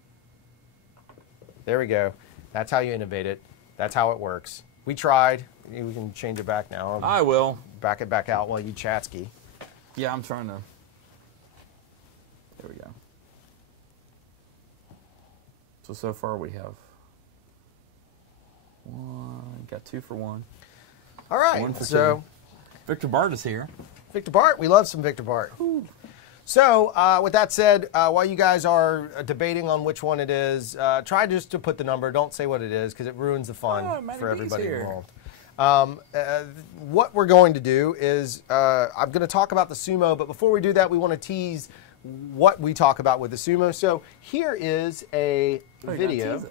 There we go. That's how you innovate it. That's how it works. We tried. We can change it back now. I will. Back it back out while you chat-ski. Yeah, I'm trying to. There we go. So far we have 1. Got 2 for 1. All right. 1 for 2. So Victor Bart is here. Victor Bart. We love some Victor Bart. Ooh. So, with that said, while you guys are debating on which one it is, try just to put the number. Don't say what it is, because it ruins the fun for everybody involved. What we're going to do is, I'm going to talk about the Sumo, but before we do that, we want to tease what we talk about with the Sumo. So, here is a video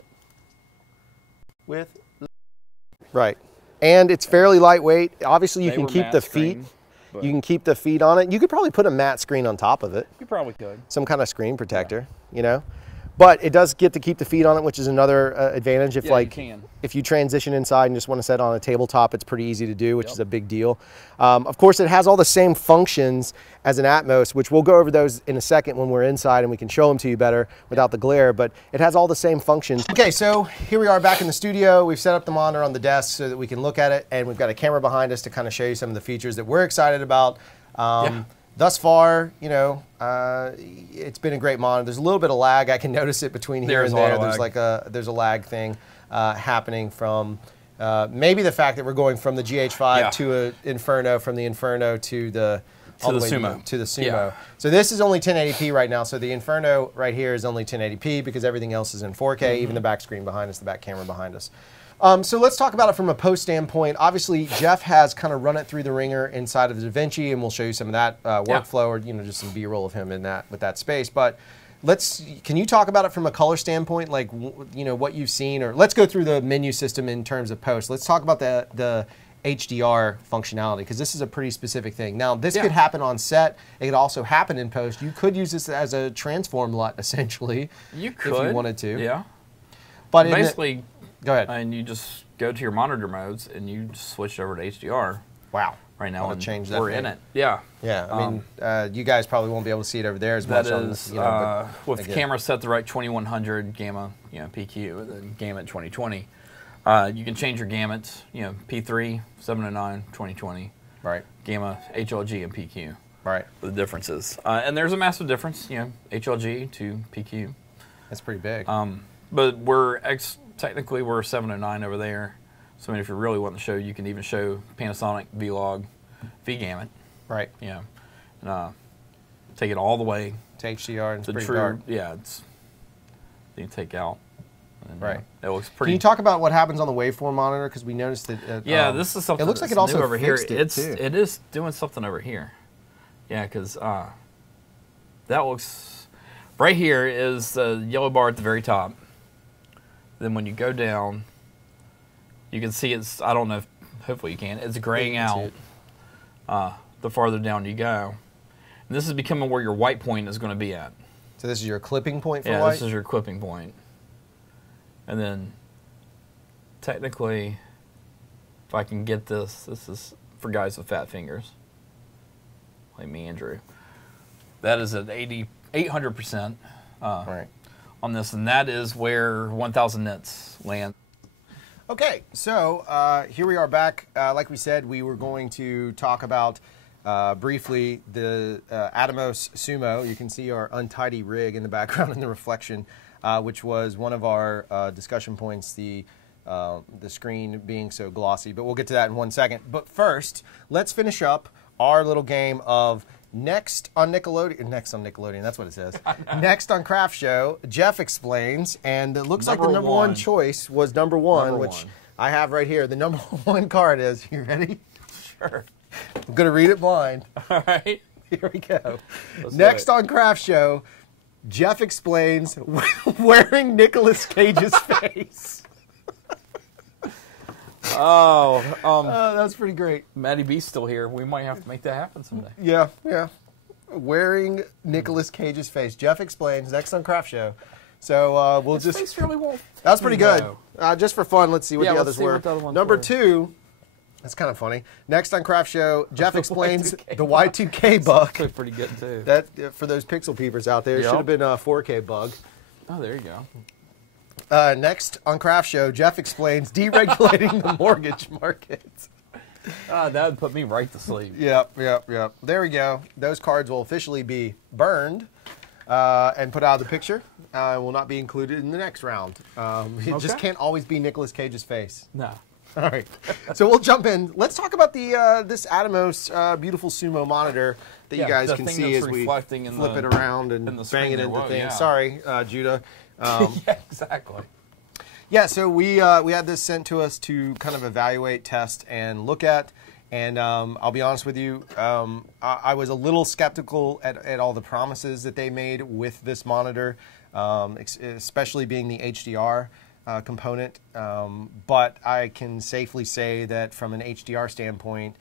with... Right. And it's fairly lightweight. Obviously, you can keep the feet. You can keep the feet on it. You could probably put a matte screen on top of it. You probably could. Some kind of screen protector, you know. But it does get to keep the feet on it, which is another advantage. If if you transition inside and just want to set it on a tabletop, it's pretty easy to do, which is a big deal. Of course, it has all the same functions as an Atomos, which we'll go over those in a second when we're inside and we can show them to you better without the glare, but it has all the same functions. Okay, so here we are back in the studio. We've set up the monitor on the desk so that we can look at it, and we've got a camera behind us to kind of show you some of the features that we're excited about. Thus far, you know, it's been a great monitor. There's a little bit of lag. I can notice it between here and there. There's like there's a lag thing happening from maybe the fact that we're going from the GH5 to an Inferno, from the Inferno to the Sumo. To the Sumo. Yeah. So this is only 1080p right now. So the Inferno right here is only 1080p because everything else is in 4K, even the back screen behind us, the back camera behind us. So let's talk about it from a post standpoint. Obviously, Jeff has kind of run it through the ringer inside of the DaVinci, and we'll show you some of that workflow, or just some B-roll of him in that with that space. But can you talk about it from a color standpoint, like what you've seen, or let's go through the menu system in terms of post. Let's talk about the HDR functionality, because this is a pretty specific thing. Now, this could happen on set. It could also happen in post. You could use this as a transform LUT, essentially. You could. If you wanted to. Yeah. But basically... Go ahead. And you just go to your monitor modes and you just switch over to HDR. Wow. Right now, and change that. We're in it. Yeah. Yeah. I mean, you guys probably won't be able to see it over there as much. That is, with the camera set to right 2100 gamma, PQ, and then gamut 2020. You can change your gamuts. P3, 709, 2020. Right. Gamma, HLG, and PQ. Right. The differences, and there's a massive difference. HLG to PQ. That's pretty big. But technically, we're 709 over there. So, I mean, if you really want to show, you can even show Panasonic V-Log, V-Gamut. Right. And take it all the way to HDR. And it's pretty dark. Yeah, you take out. And, right. It looks pretty. Can you talk about what happens on the waveform monitor? Because we noticed that. This is something. It looks like it also over here. It is doing something over here. Yeah, because that looks. Right here is the yellow bar at the very top. Then when you go down, you can see it's, I don't know if, hopefully you can, it's graying out the farther down you go. And this is becoming where your white point is going to be at. So this is your clipping point for white? Yeah, this is your clipping point. And then, technically, if I can get this is for guys with fat fingers, like me, Andrew. That is at 800%. Right. on this, and that is where 1000 nits land. Okay, so here we are back. Like we said, we were going to talk about briefly the Atomos SUMO. You can see our untidy rig in the background in the reflection, which was one of our discussion points, the screen being so glossy. But we'll get to that in 1 second. But first, let's finish up our little game of Next on Nickelodeon. Next on Nickelodeon, that's what it says. Next on Craft Show, Jeff explains, and it looks like the number one choice was number one, which I have right here. The number one card is, you ready? Sure. I'm going to read it blind. All right. Here we go. Next on Craft Show, Jeff explains wearing Nicolas Cage's face. That's pretty great. Maddie B's still here. We might have to make that happen someday. Yeah, yeah. Wearing Nicolas Cage's face. Jeff explains next on Craft Show. So we'll His just. face really won't. That's pretty good. Just for fun, let's see what the others were. Number 2. That's kind of funny. Next on Craft Show, Jeff explains the Y2K bug. That's pretty good too. That for those pixel peepers out there, it should have been a 4K bug. Oh, there you go. Next on Craft Show, Jeff explains deregulating the mortgage market. That would put me right to sleep. Yep. There we go. Those cards will officially be burned and put out of the picture. Will not be included in the next round. It just can't always be Nicolas Cage's face. No. All right. So we'll jump in. Let's talk about the this Atomos beautiful Sumo monitor that you guys can see as we flip it around and bang it into things. Yeah. Sorry, Judah. Yeah, exactly. Yeah, so we had this sent to us to kind of evaluate, test, and look at. And I'll be honest with you, I was a little skeptical at all the promises that they made with this monitor, especially being the HDR component. But I can safely say that from an HDR standpoint,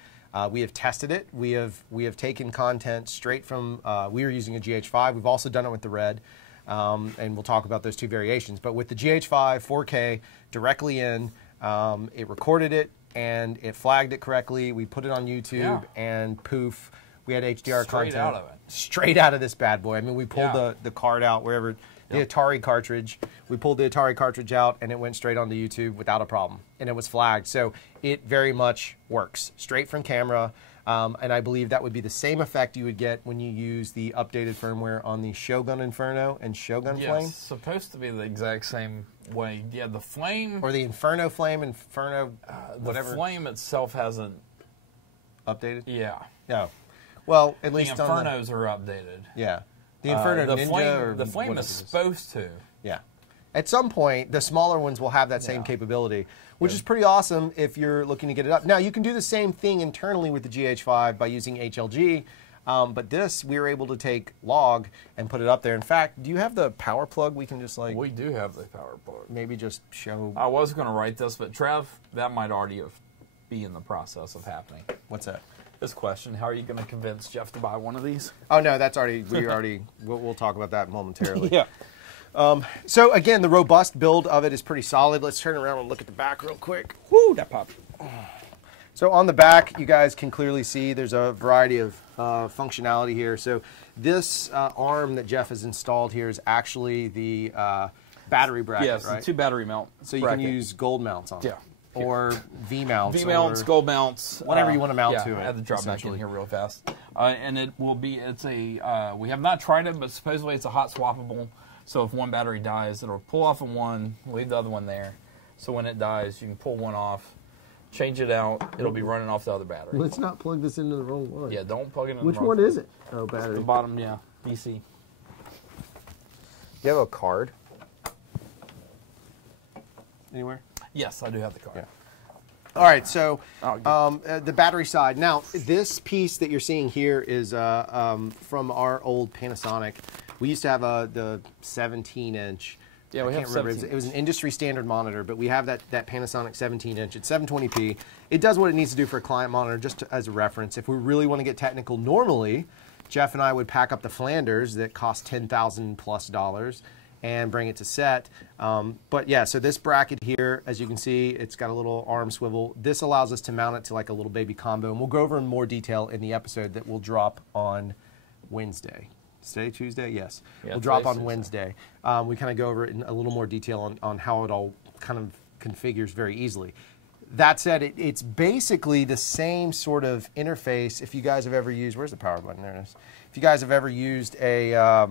we have tested it. We have taken content straight from. We were using a GH5. We've also done it with the Red. And we'll talk about those two variations. But with the GH5 4K directly in, it recorded it and it flagged it correctly. We put it on YouTube and poof, we had HDR content. Straight out of it. Straight out of this bad boy. I mean, we pulled the card out wherever, the Atari cartridge. We pulled the Atari cartridge out and it went straight onto YouTube without a problem. And it was flagged. So it very much works. Straight from camera. And I believe that would be the same effect you would get when you use the updated firmware on the Shogun Inferno and Shogun Flame. It's supposed to be the exact same way. Yeah, the Flame... Or the Inferno Flame, Inferno, whatever. The Flame itself hasn't... Updated? Yeah. No. Well, at least the Infernos are updated. Yeah. The Inferno Ninja the Flame is supposed to. Yeah. At some point, the smaller ones will have that same capability, which is pretty awesome if you're looking to get it up. Now, you can do the same thing internally with the GH5 by using HLG, but this, we were able to take log and put it up there. In fact, do you have the power plug? We can just like... We do have the power plug. Maybe just show... I was going to write this, but Trev, that might already be in the process of happening. What's that? This question, how are you going to convince Jeff to buy one of these? Oh, no, that's already... We'll talk about that momentarily. Yeah. So again, the robust build of it is pretty solid. Let's turn around and look at the back real quick. Woo, that popped. So on the back, you guys can clearly see there's a variety of functionality here. So this arm that Jeff has installed here is actually the battery bracket, yes, right? the 2 battery mount. So you can use gold mounts on it. Yeah. Or V mounts. V mounts, gold mounts. Whatever you want to mount to it. I had to drop back in here real fast. And it will be, it's a, we have not tried it, but supposedly it's a hot swappable. So if one battery dies, it'll pull off of one, leave the other one there. So when it dies, you can pull one off, change it out, it'll be running off the other battery. Let's not plug this into the wrong one. Yeah, don't plug it in the wrong one. Which one is it? Oh, battery. The bottom, yeah, DC. You have a card? Anywhere? Yes, I do have the card. Yeah. All right, so the battery side. Now, this piece that you're seeing here is from our old Panasonic. We used to have the 17-inch. Yeah, we have 17. It was an industry standard monitor, but we have that Panasonic 17-inch. It's 720p. It does what it needs to do for a client monitor, just as a reference. If we really want to get technical, normally, Jeff and I would pack up the Flanders that cost $10,000+ and bring it to set. But yeah, so this bracket here, as you can see, it's got a little arm swivel. This allows us to mount it to like a little baby combo, and we'll go over in more detail in the episode that will drop on Wednesday. Today, Tuesday? Yes. Yeah, We'll drop on Tuesday. Wednesday. We kind of go over it in a little more detail on how it all kind of configures very easily. That said, it's basically the same sort of interface. If you guys have ever used, where's the power button? There it is. If you guys have ever used a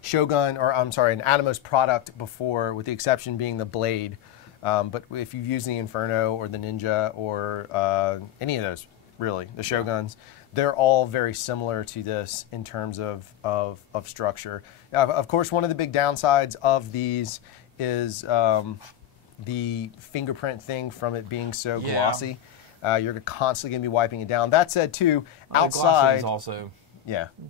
Shogun, or I'm sorry, an Atomos product before, with the exception being the blade. But if you've used the Inferno or the Ninja or any of those, really, the Shoguns, they're all very similar to this in terms of structure. Of course, one of the big downsides of these is the fingerprint thing from it being so glossy. You're constantly going to be wiping it down. That said, too, outside... is also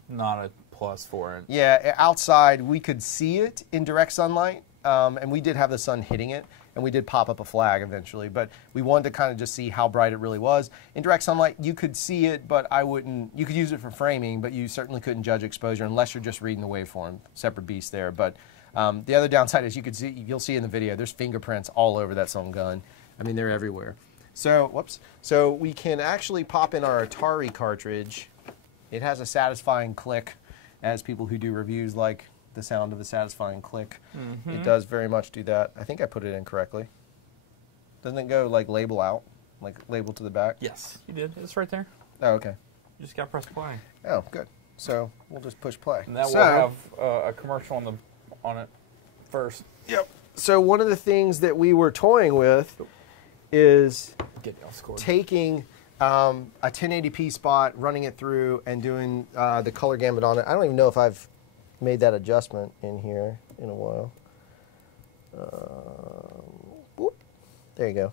not a plus for it. Yeah, outside we could see it in direct sunlight, and we did have the sun hitting it, and we did pop up a flag eventually, but we wanted to kind of just see how bright it really was. In direct sunlight, you could see it, but I wouldn't, you could use it for framing, but you certainly couldn't judge exposure unless you're just reading the waveform. Separate beast there. But the other downside is you'll see in the video, there's fingerprints all over that some gun. I mean, they're everywhere. So, whoops. So we can actually pop in our Atari cartridge. It has a satisfying click, as people who do reviews like the sound of a satisfying click. Mm-hmm. It does very much do that. I think I put it in correctly. Doesn't it go like label out, like label to the back? Yes, you did. It's right there. Oh, okay. You just got to press play. Oh, good. So we'll just push play. And that will have a commercial on it first. Yep. So one of the things that we were toying with is taking a 1080p spot, running it through, and doing the color gamut on it. I don't even know if I've made that adjustment in here in a while. Whoop. There you go.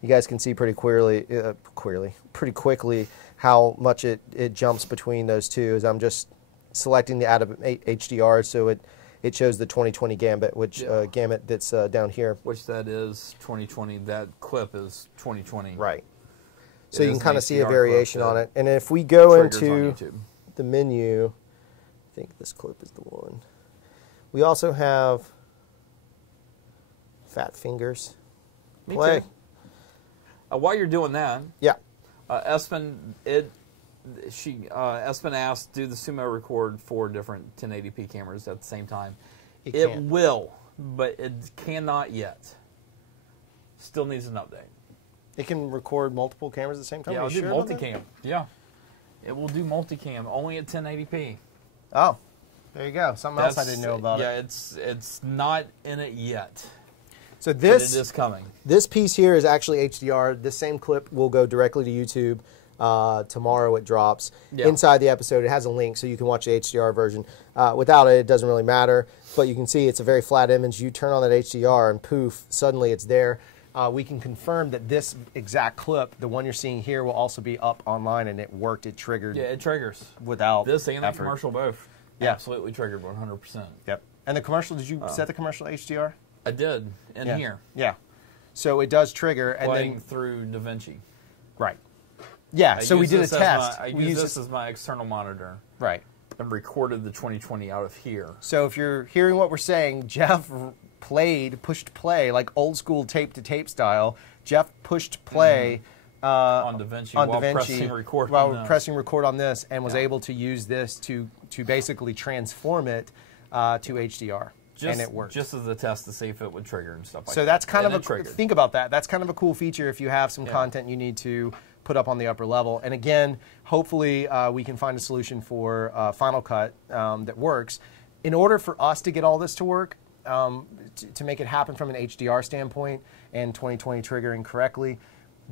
You guys can see pretty pretty quickly how much it jumps between those two. As I'm just selecting the Atom HDR, so it shows the 2020 gamut, which gamut that's down here. Which that is 2020. That clip is 2020. Right. So you can kind of see a variation on it. And if we go into the menu, I think this clip is the one. We also have fat fingers. Play. Me too. While you're doing that, Espen asked, do the Sumo record 4 different 1080p cameras at the same time? It will, but it cannot yet. Still needs an update. It can record multiple cameras at the same time? Yeah, it'll do multicam. Yeah. It will do multicam, only at 1080p. Oh, there you go. Something else I didn't know about it. Yeah, it's not in it yet. So this it is coming. This piece here is actually HDR. This same clip will go directly to YouTube. Tomorrow it drops. Yeah. Inside the episode, it has a link so you can watch the HDR version. Without it, it doesn't really matter. But you can see it's a very flat image. You turn on that HDR and poof, suddenly it's there. We can confirm that this exact clip, the one you're seeing here, will also be up online, and it worked. It triggered. Yeah, it triggers. Without this and effort. The commercial both. Yeah. Absolutely triggered 100%. Yep. And the commercial, did you set the commercial HDR? I did in here. Yeah. So it does trigger. Playing through DaVinci. Right. Yeah, so we did a test. I used this as my external monitor. Right. And recorded the 2020 out of here. So if you're hearing what we're saying, Jeff pushed play, like old school tape to tape style. Jeff pushed play on DaVinci while pressing record on this, and was able to use this to basically transform it to HDR. And it worked. Just as a test to see if it would trigger and stuff like that. So that's kind of think about that. That's kind of a cool feature if you have some content you need to put up on the upper level. And again, hopefully we can find a solution for Final Cut that works. In order for us to get all this to work, to make it happen from an HDR standpoint and 2020 triggering correctly,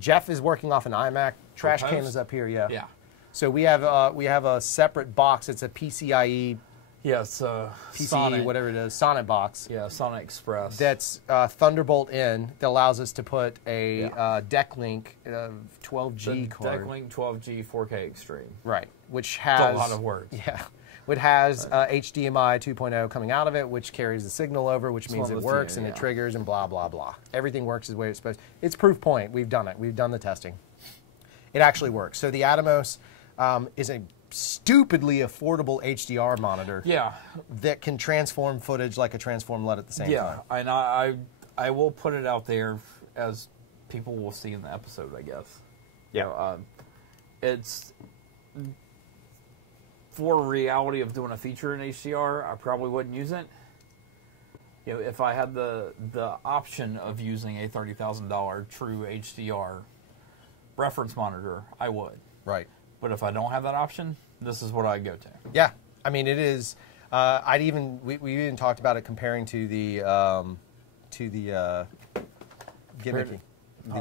Jeff is working off an iMac. Trash can is up here, yeah. So we have a separate box. It's a PCIe. Yes, PC, Sonic, whatever it is, Sonic box. Yeah, Sonic Express. That's Thunderbolt in that allows us to put a Deck Link 12G card. Deck Link 12G 4K Extreme. Right, which has a lot of words. Yeah, it has HDMI 2.0 coming out of it, which carries the signal over, which means it works and it triggers and blah blah blah. Everything works the way it's supposed to. It's proof point. We've done it. We've done the testing. It actually works. So the Atomos is a stupidly affordable HDR monitor that can transform footage like a transform LUT at the same time. Yeah, and I will put it out there as people will see in the episode, I guess. Yeah. It's for reality of doing a feature in HDR, I probably wouldn't use it. You know, if I had the option of using a $30,000 true HDR reference monitor, I would. Right. But if I don't have that option, this is what I'd go to. Yeah, I mean it is. We even talked about it comparing to the gimmicky.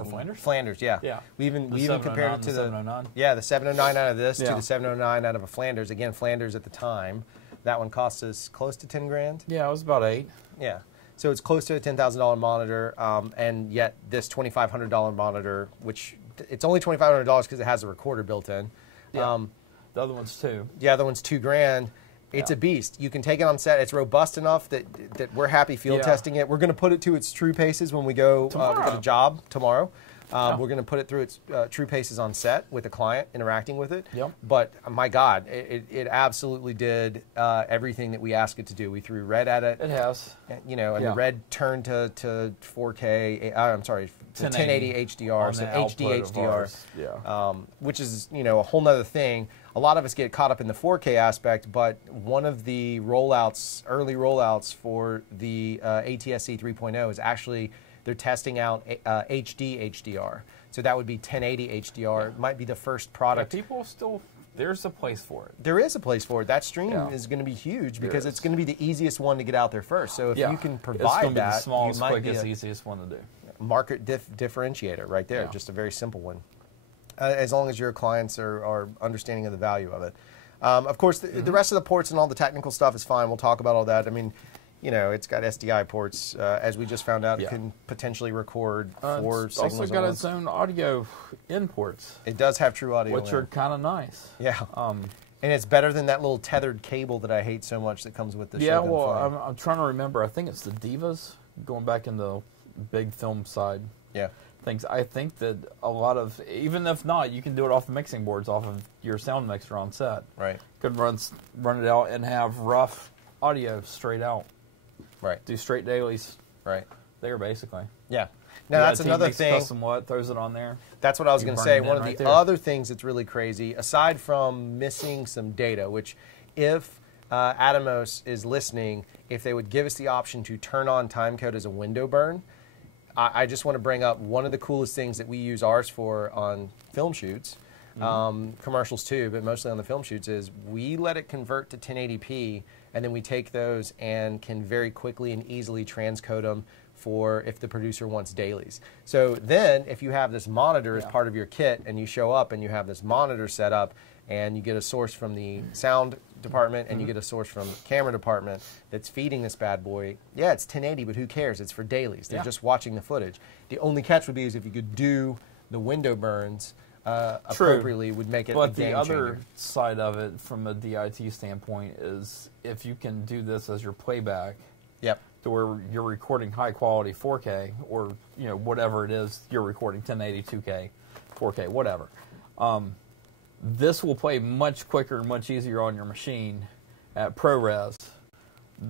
Flanders? Flanders, yeah. Yeah. We even compared it to the 709. Yeah, the 709 out of this to Yeah. the 709 out of a Flanders. Again, Flanders at the time, that one cost us close to 10 grand. Yeah, it was about 8. Yeah. So it's close to a $10,000 monitor, and yet this $2,500 monitor, which it's only $2,500 because it has a recorder built in. Yeah. The other one's 2. The other one's $2 grand. It's a beast. You can take it on set. It's robust enough that we're happy field testing it. We're going to put it to its true paces when we go get a job tomorrow. We're going to put it through its true paces on set with the client interacting with it. Yep. But my God, it absolutely did everything that we asked it to do. We threw red at it. It has. You know, and the red turned to 4K. I'm sorry, 1080 HDR, so HD HDR. Yeah. Which is, you know, a whole nother thing. A lot of us get caught up in the 4K aspect, but one of the rollouts, early rollouts for the ATSC 3.0 is actually they're testing out HD HDR. So that would be 1080 HDR. It might be the first product. Yeah, people still, there's a place for it. There is a place for it. That stream is going to be huge because it's going to be the easiest one to get out there first. So if you can provide it's going to be that, the smallest, you might quickest, be easiest one to do. Market differentiator right there. Just a very simple one. As long as your clients are understanding of the value of it. Of course, the rest of the ports and all the technical stuff is fine. We'll talk about all that. I mean, you know, it's got SDI ports. As we just found out, it can potentially record 4 it's signals. also got its own audio in ports. It does have true audio, which are kind of nice. Yeah. And it's better than that little tethered cable that I hate so much that comes with the Yeah, well, I'm trying to remember. I think it's the Divas, going back in the big film side. Yeah. Things. I think that a lot of, even if not, you can do it off the mixing boards, off of your sound mixer on set. Right. Could run it out and have rough audio straight out. Right. Do straight dailies. Right. There, basically. Yeah. Now, that's another thing. Custom what, throws it on there. That's what I was going to say. One of the other things that's really crazy, aside from missing some data, which if Atomos is listening, if they would give us the option to turn on timecode as a window burn, I just want to bring up one of the coolest things that we use ours for on film shoots, commercials too, but mostly on the film shoots, is we let it convert to 1080p, and then we take those and can very quickly and easily transcode them for if the producer wants dailies. So then if you have this monitor as part of your kit and you show up and you have this monitor set up and you get a source from the sound department and you get a source from the camera department that's feeding this bad boy, yeah, it's 1080, but who cares? It's for dailies. They're just watching the footage. The only catch would be is if you could do the window burns appropriately, would make it a game changer. But the other side of it from a DIT standpoint is if you can do this as your playback, to where you're recording high quality 4K or whatever it is you're recording, 1080, 2K, 4K, whatever. This will play much quicker, much easier on your machine at ProRes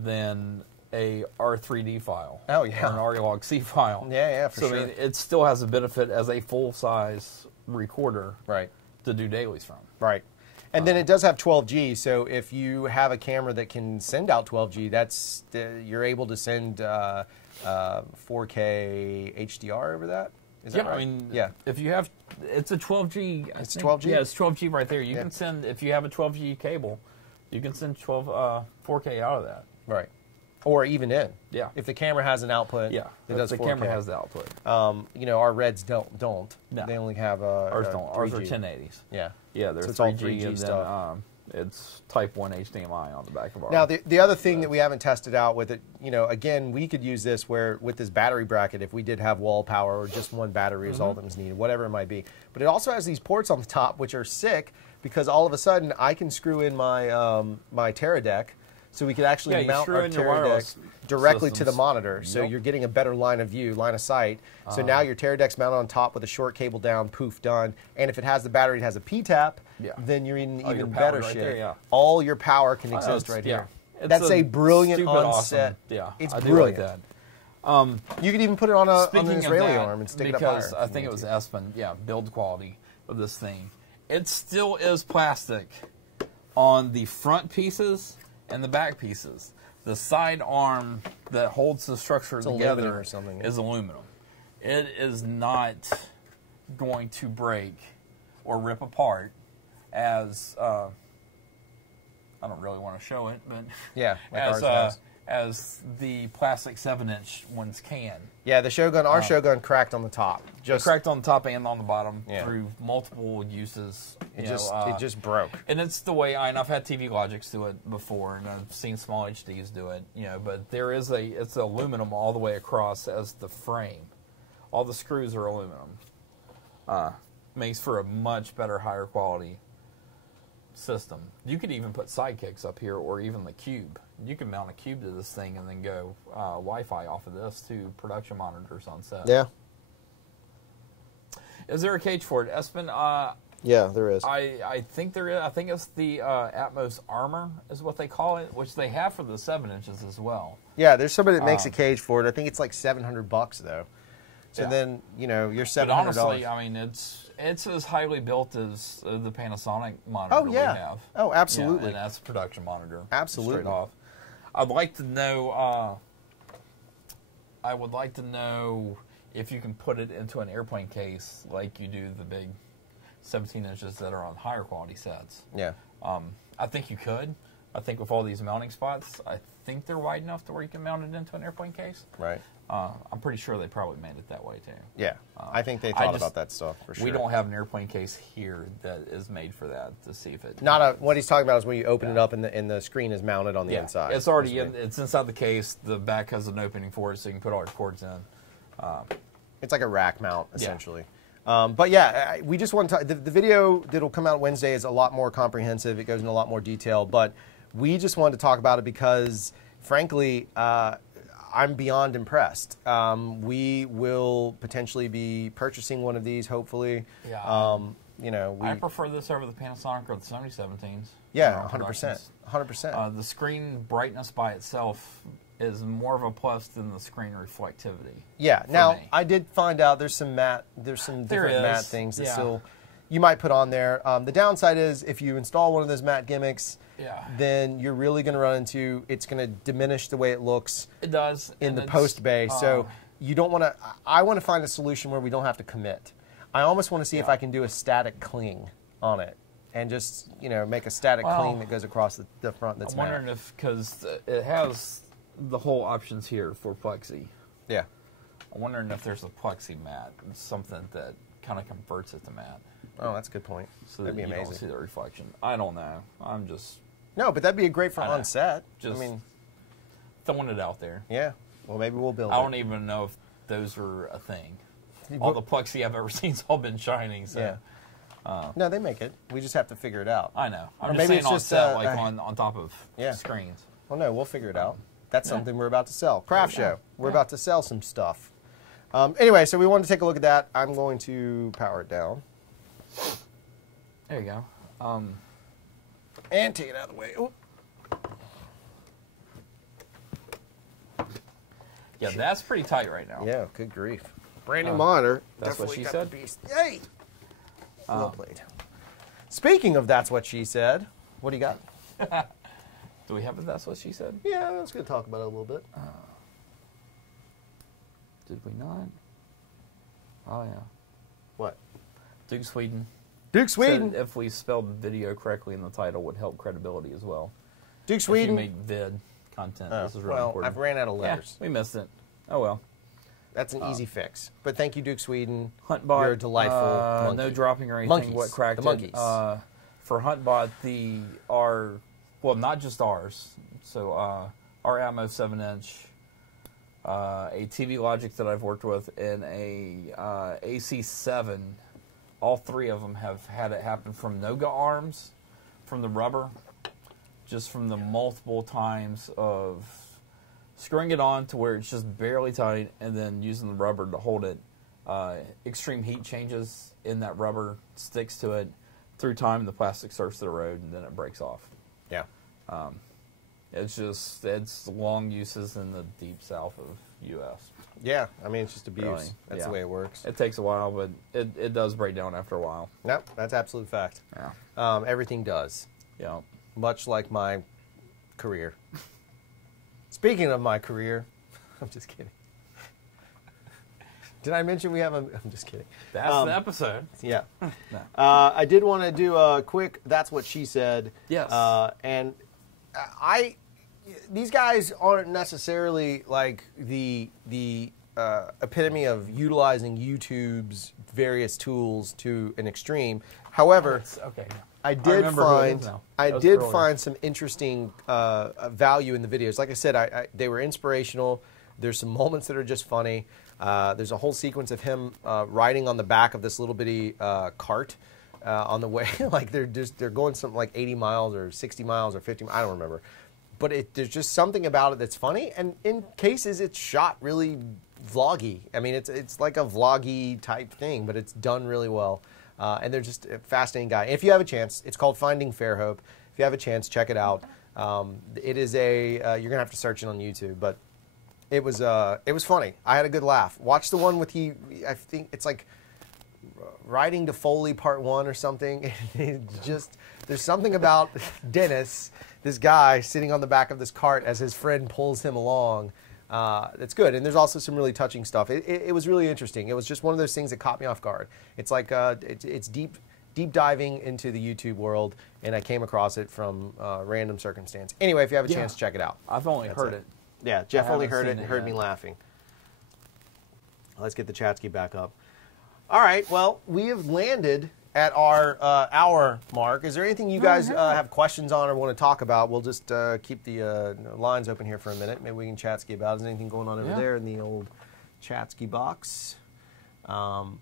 than a R3D file. Oh, yeah. Or an RLOG-C file. Yeah, for sure. So I mean, it still has a benefit as a full-size recorder to do dailies from. Right. And then it does have 12G, so if you have a camera that can send out 12G, that's you're able to send 4K HDR over that? Is that right? I mean, if you have, it's a 12G. It's 12G? Yeah, it's 12G right there. You can send, if you have a 12G cable, you can send 4K out of that. Right. Or even in. Yeah. If the camera has an output. Yeah. That does 4K. The camera has the output. Our Reds don't. No. They only have ours don't. 3G. Ours are 1080s. Yeah. Yeah, they're so it's 3G, all 3G and stuff. Then it's Type 1 HDMI on the back of ours. Now, the other thing that we haven't tested out with it, again, we could use this with this battery bracket if we did have wall power or just one battery is all that was needed, whatever it might be. But it also has these ports on the top, which are sick because all of a sudden I can screw in my my Teradek, so we could actually mount our Teradek directly to the monitor. So you're getting a better line of view, line of sight. So now your Teradek's mounted on top with a short cable down, poof, done. And if it has the battery, it has a P-tap, then you're in even better shape. There, all your power can exist right here. That's a brilliant on-set. Yeah, it's I brilliant. Do like that. You could even put it on an Israeli arm and stick it up higher. Because I think it was Espen, build quality of this thing. It still is plastic on the front pieces and the back pieces. The side arm that holds the structure together or something, is aluminum. It is not going to break or rip apart as I don't really want to show it, but yeah, like ours does. As the plastic 7-inch ones can. Yeah, the Shogun, our Shogun cracked on the top. Just cracked on the top and on the bottom through multiple uses. It just broke. And it's the way I've had TV Logics do it before, and I've seen small HDs do it. But there is it's aluminum all the way across as the frame. All the screws are aluminum. Makes for a much better, higher quality system. You could even put sidekicks up here, or even the cube. You can mount a cube to this thing and then go Wi-Fi off of this to production monitors on set. Yeah. Is there a cage for it, Espen? Yeah, there is. I think there is. I think it's the Atomos Armor is what they call it, which they have for the 7-inches as well. Yeah, there's somebody that makes a cage for it. I think it's like $700 though. So then you're $700. But honestly, I mean, it's as highly built as the Panasonic monitor we have. Oh, absolutely. And that's a production monitor. Absolutely. Straight off. I'd like to know. I would like to know if you can put it into an airplane case like you do the big 17 inches that are on higher quality sets. Yeah. I think you could. I think with all these mounting spots, I think they're wide enough to where you can mount it into an airplane case. Right. I'm pretty sure they probably made it that way too. Yeah, I think they thought about that stuff for sure. We don't have an airplane case here that is made for that to see if it. What he's talking about is when you open it up and the screen is mounted on the inside. It's already it's inside the case. The back has an opening for it, so you can put all your cords in. It's like a rack mount essentially. But yeah, we just want to. The video that'll come out Wednesday is a lot more comprehensive. It goes into a lot more detail, but we just wanted to talk about it because, frankly, I'm beyond impressed. We will potentially be purchasing one of these, hopefully. Yeah. I prefer this over the Panasonic or the Sony 17s. Yeah, 100%. 100%. The screen brightness by itself is more of a plus than the screen reflectivity. Yeah. Now, I did find out there's some different matte things that still you might put on there. The downside is if you install one of those matte gimmicks, then you're really going to run into, it's going to diminish the way it looks. It does. In the post bay. So you don't want to, I want to find a solution where we don't have to commit. I almost want to see if I can do a static cling on it and just, make a static cling that goes across the front that's matte. I'm wondering if, because it has the whole options here for plexi. Yeah. I'm wondering if there's a plexi matte, something that kind of converts it to matte. Oh, that's a good point. So that'd be amazing. You don't see the reflection. I don't know. I'm just... No, but that'd be great for on set. Just throwing it out there. Yeah. Well, maybe we'll build it. I don't even know if those are a thing. All the plexi I've ever seen's all been shining. So. Yeah. No, they make it. We just have to figure it out. I know. I'm just saying on set, like on top of screens. Well, no, we'll figure it out. That's something we're about to sell. Craft show. We're about to sell some stuff. Anyway, so we wanted to take a look at that. I'm going to power it down. There you go. And take it out of the way. Oop. Yeah, that's pretty tight right now. Yeah, good grief. Brand new monitor. That's what she said? Yay! Well played. Speaking of That's What She Said, what do you got? Do we have a That's What She Said? Yeah, I was going to talk about it a little bit. Did we not? Oh, yeah. What? Duke Sweden. Duke Sweden. Said if we spelled video correctly in the title would help credibility as well. Duke Sweden. If you make vid content, this is really important. I've ran out of letters. Yeah, we missed it. Oh, well. That's an easy fix. But thank you, Duke Sweden. HuntBot. You're a delightful monkey. No dropping or anything. Monkeys. What cracked the monkeys. For HuntBot, well, not just ours. So our Atomos 7-inch, a TV Logic that I've worked with, and a AC7. All three of them have had it happen from Noga arms, from the rubber, just from the multiple times of screwing it on to where it's just barely tight, and then using the rubber to hold it. Extreme heat changes in that rubber, sticks to it. Through time, the plastic starts to erode, and then it breaks off. Yeah. It's long uses in the deep south of U.S. Yeah, I mean, it's just abuse. Really? That's the way it works. It takes a while, but it does break down after a while. Nope, that's absolute fact. Yeah. Everything does. Yeah. much like my career. Speaking of my career, I'm just kidding. Did I mention we have a... I'm just kidding. That's the episode. Yeah. No. I did want to do a quick That's What She Said. Yes. And these guys aren't necessarily like the epitome of utilizing YouTube's various tools to an extreme. However, okay. I did find some interesting value in the videos. Like I said, they were inspirational. There's some moments that are just funny. There's a whole sequence of him riding on the back of this little bitty cart on the way. Like they're going something like 80 miles or 60 miles or 50 miles. I don't remember. But there's just something about it that's funny. And in cases, it's shot really vloggy. I mean, it's like a vloggy type thing, but it's done really well. And they're just a fascinating guy. If you have a chance, it's called Finding Fairhope. If you have a chance, check it out. It is you're going to have to search it on YouTube, but it was funny. I had a good laugh. Watch the one with I think it's like Riding to Foley Part 1 or something. There's something about Dennis, this guy sitting on the back of this cart as his friend pulls him along. That's good. And there's also some really touching stuff. It was really interesting. It was just one of those things that caught me off guard. It's like it's deep diving into the YouTube world, and I came across it from random circumstance. Anyway, if you have a chance, check it out. I've only heard it. Yeah, Jeff only heard it and heard me laughing. Let's get the Chatsky back up. All right, well, we have landed at our hour mark. Is there anything you guys have questions on or want to talk about? We'll just keep the lines open here for a minute. Maybe we can Chatsky about. Is there anything going on over there in the old Chatsky box? Doesn't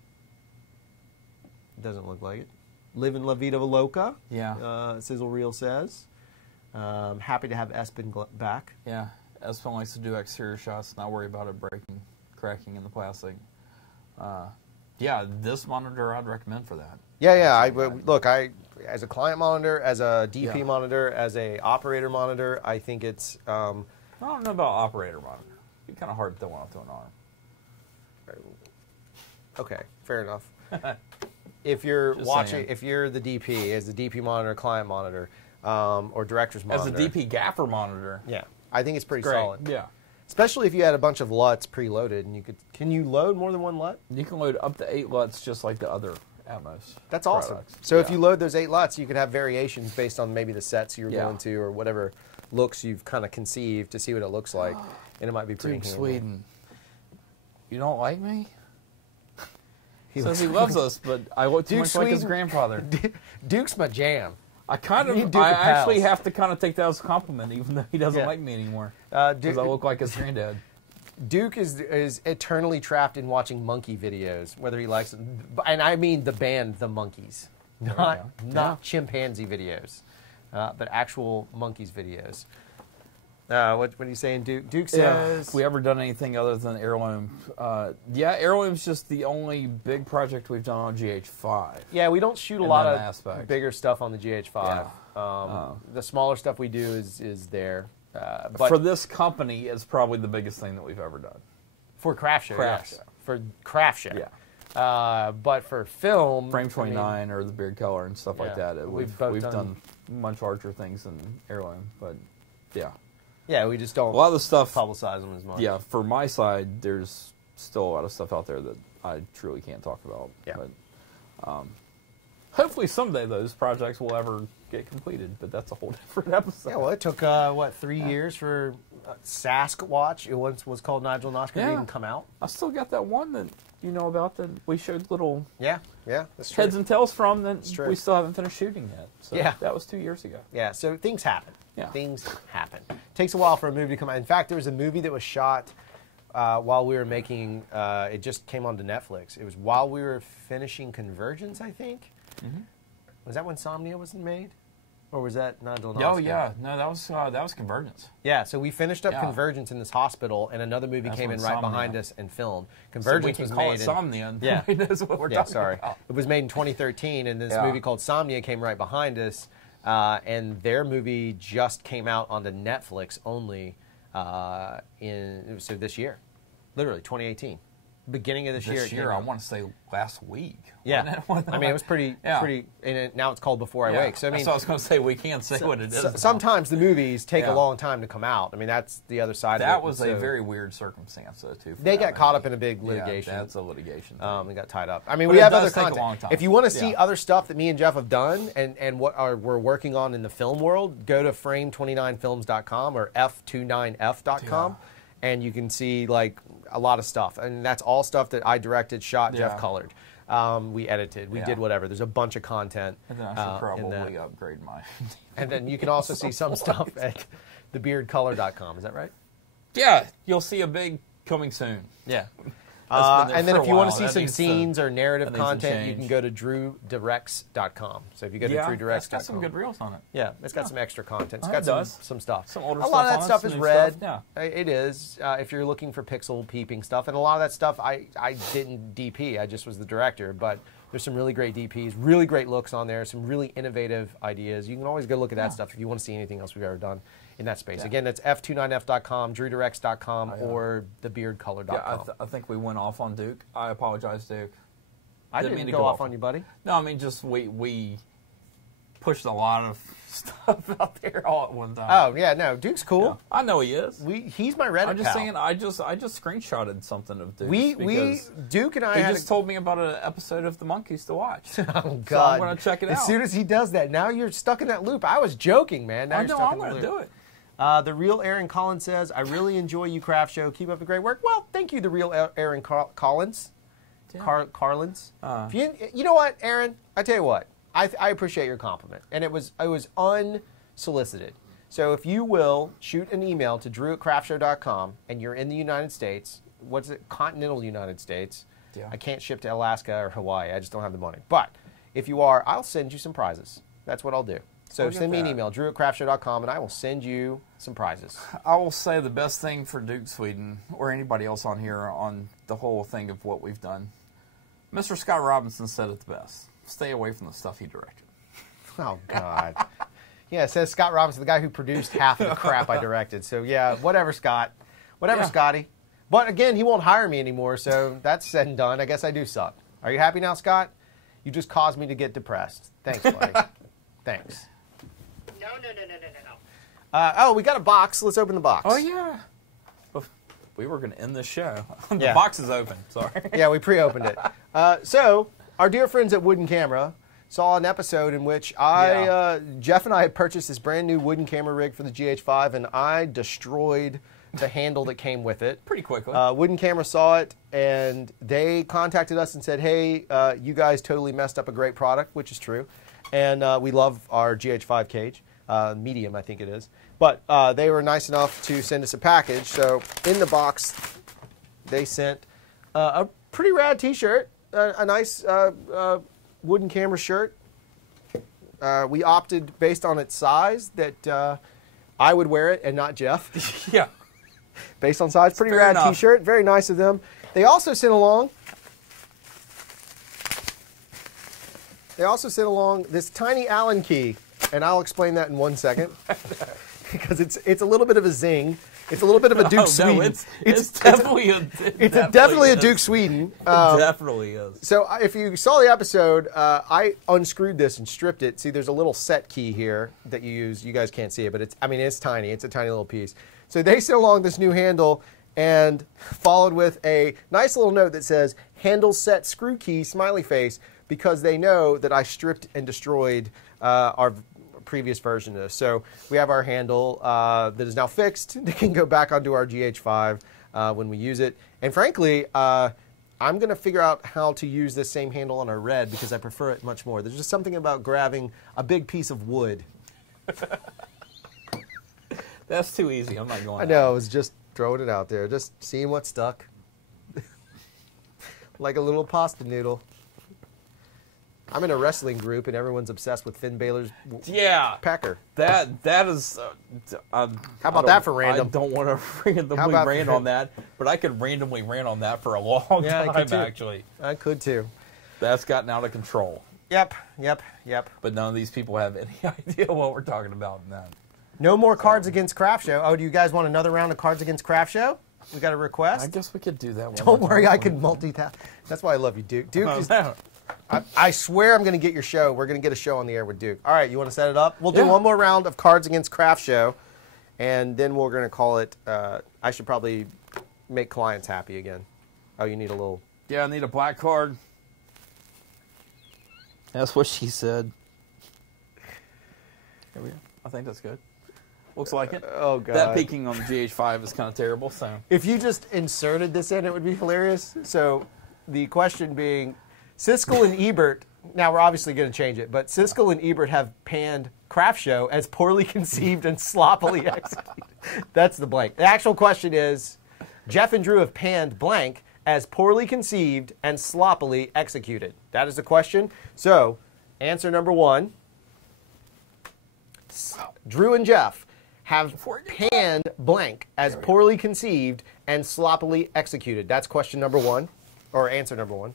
look like it. Living La Vida Loca. Yeah. Sizzle Reel says. Happy to have Espen back. Yeah. Espen likes to do exterior shots, not worry about it breaking, cracking in the plastic. Yeah, this monitor I'd recommend for that. Yeah. Look, as a client monitor, as a DP monitor, as a operator monitor, I think it's. I don't know about operator monitor. It'd be kind of hard to throw one to an arm. Okay, fair enough. If you're watching, if you're the DP, as the DP monitor, client monitor, or director's monitor, as a DP gaffer monitor, yeah, I think it's pretty solid. Yeah. Especially if you had a bunch of LUTs preloaded, and can you load more than one LUT? You can load up to 8 LUTs just like the other Atomos. That's awesome. Products. So if you load those 8 LUTs, you could have variations based on maybe the sets you're going to or whatever looks you've kind of conceived to see what it looks like, and it might be pretty handy. Sweden. You don't like me? He says he loves us, but I look too much like his grandfather. Duke's my jam. I actually have to kind of take that as a compliment, even though he doesn't like me anymore. Because I look like his granddad. Duke is eternally trapped in watching monkey videos, whether he likes it. And I mean the band The Monkees. Not chimpanzee videos, but actual monkeys videos. What are you saying, Duke? Duke says... If we ever done anything other than Heirloom? Heirloom's just the only big project we've done on GH5. Yeah, we don't shoot a lot of bigger stuff on the GH5. Yeah. The smaller stuff we do is there. But for this company, it's probably the biggest thing that we've ever done. For CRFTSHO, yes. For CRFTSHO. Yeah. But for film... Frame 29 or the beard color and stuff like that. We've done much larger things than Heirloom, but yeah. Yeah, we just don't a lot of the stuff publicize them as much. Yeah, for my side, there's still a lot of stuff out there that I truly can't talk about. Yeah. But hopefully someday those projects will ever get completed, but that's a whole different episode. Yeah, well, it took, 3 years for Sasquatch, it once was called Nigel and Oscar, to even come out. I still got that one that you know about that we showed little that's true. heads and tails from that we still haven't finished shooting yet. So that was 2 years ago. Yeah, so things happen. Yeah. Things happen. Takes a while for a movie to come out. In fact, there was a movie that was shot while we were making, it just came onto Netflix. It was while we were finishing Convergence, I think. Mm-hmm. Was that when Somnia was made? Or was that Nigel and Oscar? Oh, yeah. No, that was Convergence. Yeah, so we finished up Convergence in this hospital, and another movie came in right behind us and filmed. Convergence was made in... Somnia. Yeah. Knows what we're talking about. It was made in 2013, and this movie called Somnia came right behind us. And their movie just came out onto Netflix only so this year, literally 2018. beginning of this year. This year, I want to say last week. Yeah. I mean, it was pretty, and now it's called Before I Wake. So, I mean, that's what I was going to say. We can't say what it is. Sometimes the movies take a long time to come out. I mean, that's the other side of it. That was a very weird circumstance, though, too. They got caught up in a big litigation. Yeah, that's a litigation. They got tied up. I mean, we have other content. If you want to see other stuff that me and Jeff have done and what we're working on in the film world, go to frame29films.com or f29f.com, and you can see, like, a lot of stuff. And that's all stuff that I directed, shot, Jeff colored. We edited. We did whatever. There's a bunch of content. And then I should probably upgrade mine. And then you can also see some stuff at thebeardcolor.com. Is that right? Yeah. You'll see a big coming soon. Yeah. And then if you want to see some scenes or narrative content, you can go to drewdirects.com. So if you go to drewdirects.com. It's got some good reels on it. Yeah, it's got some extra content. It's got some stuff. Some older stuff. A lot of that stuff is red. Yeah. It is, if you're looking for pixel peeping stuff. And a lot of that stuff I didn't DP. I just was the director. But there's some really great DPs, really great looks on there, some really innovative ideas. You can always go look at that stuff if you want to see anything else we've ever done in that space. Again, that's f29f.com, drewdirects.com, or thebeardcolor.com. Yeah, I think we went off on Duke. I apologize, Duke. I didn't mean to go off on you, buddy. No, I mean, just we pushed a lot of stuff out there all at one time. Oh, yeah, no, Duke's cool. Yeah, I know he is. He's my Reddit I'm just pal. saying, I just screenshotted something of Duke. Duke and I he just told me about an episode of The Monkeys to watch. Oh, God. So I'm going to check it out. As soon as he does that, now you're stuck in that loop. I was joking, man. Now I know, I'm going to do it. The real Aaron Collins says, I really enjoy you, Craft Show. Keep up the great work. Well, thank you, the real Aaron Collins. Yeah. Carlins. You know what, Aaron? I tell you what. I appreciate your compliment. And it was unsolicited. So if you will shoot an email to drew@craftshow.com and you're in the United States, what's it? Continental United States. Yeah. I can't ship to Alaska or Hawaii. I just don't have the money. But if you are, I'll send you some prizes. That's what I'll do. So send me an email, drew@craftshow.com, and I will send you some prizes. I will say the best thing for Duke Sweden, or anybody else on here, on the whole thing of what we've done, Mr. Scott Robinson said it the best. Stay away from the stuff he directed. Oh, God. Yeah, it says Scott Robinson, the guy who produced half of the crap I directed. So, yeah, whatever, Scott. Whatever, Scotty. But, again, he won't hire me anymore, so that's said and done. I guess I do suck. Are you happy now, Scott? You just caused me to get depressed. Thanks, buddy. Thanks. No. We got a box. Let's open the box. Oh, yeah. We were going to end the show. The box is open. Sorry. Yeah, we pre-opened it. So, our dear friends at Wooden Camera saw an episode in which Jeff and I had purchased this brand new wooden camera rig for the GH5, and I destroyed the handle that came with it. Pretty quickly. Wooden Camera saw it, and they contacted us and said, hey, you guys totally messed up a great product, which is true. And we love our GH5 cage. Medium, I think it is. But they were nice enough to send us a package. So in the box, they sent a pretty rad T-shirt, a nice Wooden Camera shirt. We opted based on its size that I would wear it and not Jeff. Yeah. Based on size, pretty rad T-shirt. Very nice of them. They also sent along this tiny Allen key, and I'll explain that in 1 second, because it's a little bit of a zing. It's a little bit of a Duke Sweden. No, it's definitely definitely a Duke Sweden. It definitely is. So if you saw the episode, I unscrewed this and stripped it. See, there's a little set key here that you use. You guys can't see it, but it's tiny. It's a tiny little piece. So they sent along this new handle and followed with a nice little note that says, handle set screw key, smiley face, because they know that I stripped and destroyed our previous version of this. So we have our handle that is now fixed. They can go back onto our GH5 when we use it. And frankly, I'm going to figure out how to use this same handle on our red because I prefer it much more. There's just something about grabbing a big piece of wood. That's too easy. I'm not going. I know. I was just throwing it out there, just seeing what stuck. Like a little pasta noodle. I'm in a wrestling group, and everyone's obsessed with Finn Balor's pecker. That is. How about that for random? I don't want to randomly rant on that, but I could randomly rant on that for a long time, actually. I could, too. That's gotten out of control. Yep. But none of these people have any idea what we're talking about in that. No more Cards Against Craft Show. Oh, do you guys want another round of Cards Against Craft Show? We got a request? I guess we could do that one. Don't worry, I can multitask. That's why I love you, Duke. Duke is... I swear I'm going to get your show. We're going to get a show on the air with Duke. All right, you want to set it up? We'll do one more round of Cards Against Craft Show, and then we're going to call it, I should probably make clients happy again. Oh, you need a little... Yeah, I need a black card. That's what she said. Here we go. I think that's good. Looks like it. Oh, God. That peaking on the GH5 is kind of terrible. So if you just inserted this in, it would be hilarious. So the question being, Siskel and Ebert, now we're obviously going to change it, but Siskel and Ebert have panned Craft Show as poorly conceived and sloppily executed. That's the blank. The actual question is, Jeff and Drew have panned blank as poorly conceived and sloppily executed. That is the question. So, answer number 1, Drew and Jeff have panned blank as poorly conceived and sloppily executed. That's question number 1, or answer number 1.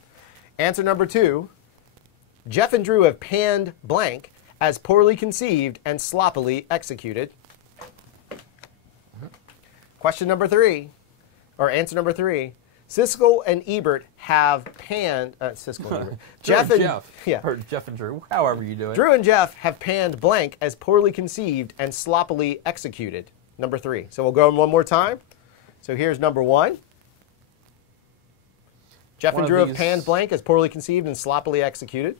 Answer number 2, Jeff and Drew have panned blank as poorly conceived and sloppily executed. Question number 3, or answer number 3, Siskel and Ebert have panned, Siskel and Ebert. Jeff and Drew, however you do it. Drew and Jeff have panned blank as poorly conceived and sloppily executed. Number 3. So we'll go one more time. So here's number 1. Jeff and Drew have panned blank as poorly conceived and sloppily executed.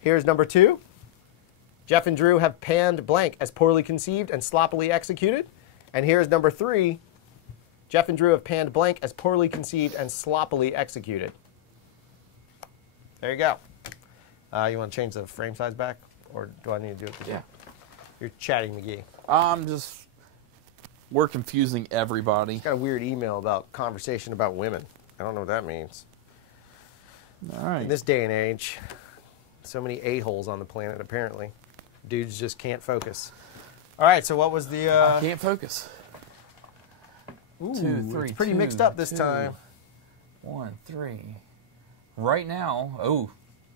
Here's number 2. Jeff and Drew have panned blank as poorly conceived and sloppily executed. And here's number 3. Jeff and Drew have panned blank as poorly conceived and sloppily executed. There you go. You want to change the frame size back? Or do I need to do it? Yeah. You're chatting McGee. We're confusing everybody. Got a weird email about conversation about women. I don't know what that means. All right. In this day and age, so many a-holes on the planet, apparently. Dudes just can't focus. All right, so what was the... I can't focus. Ooh, 2, 3, it's pretty 2, mixed up this 2, time. 1, 3. Right now,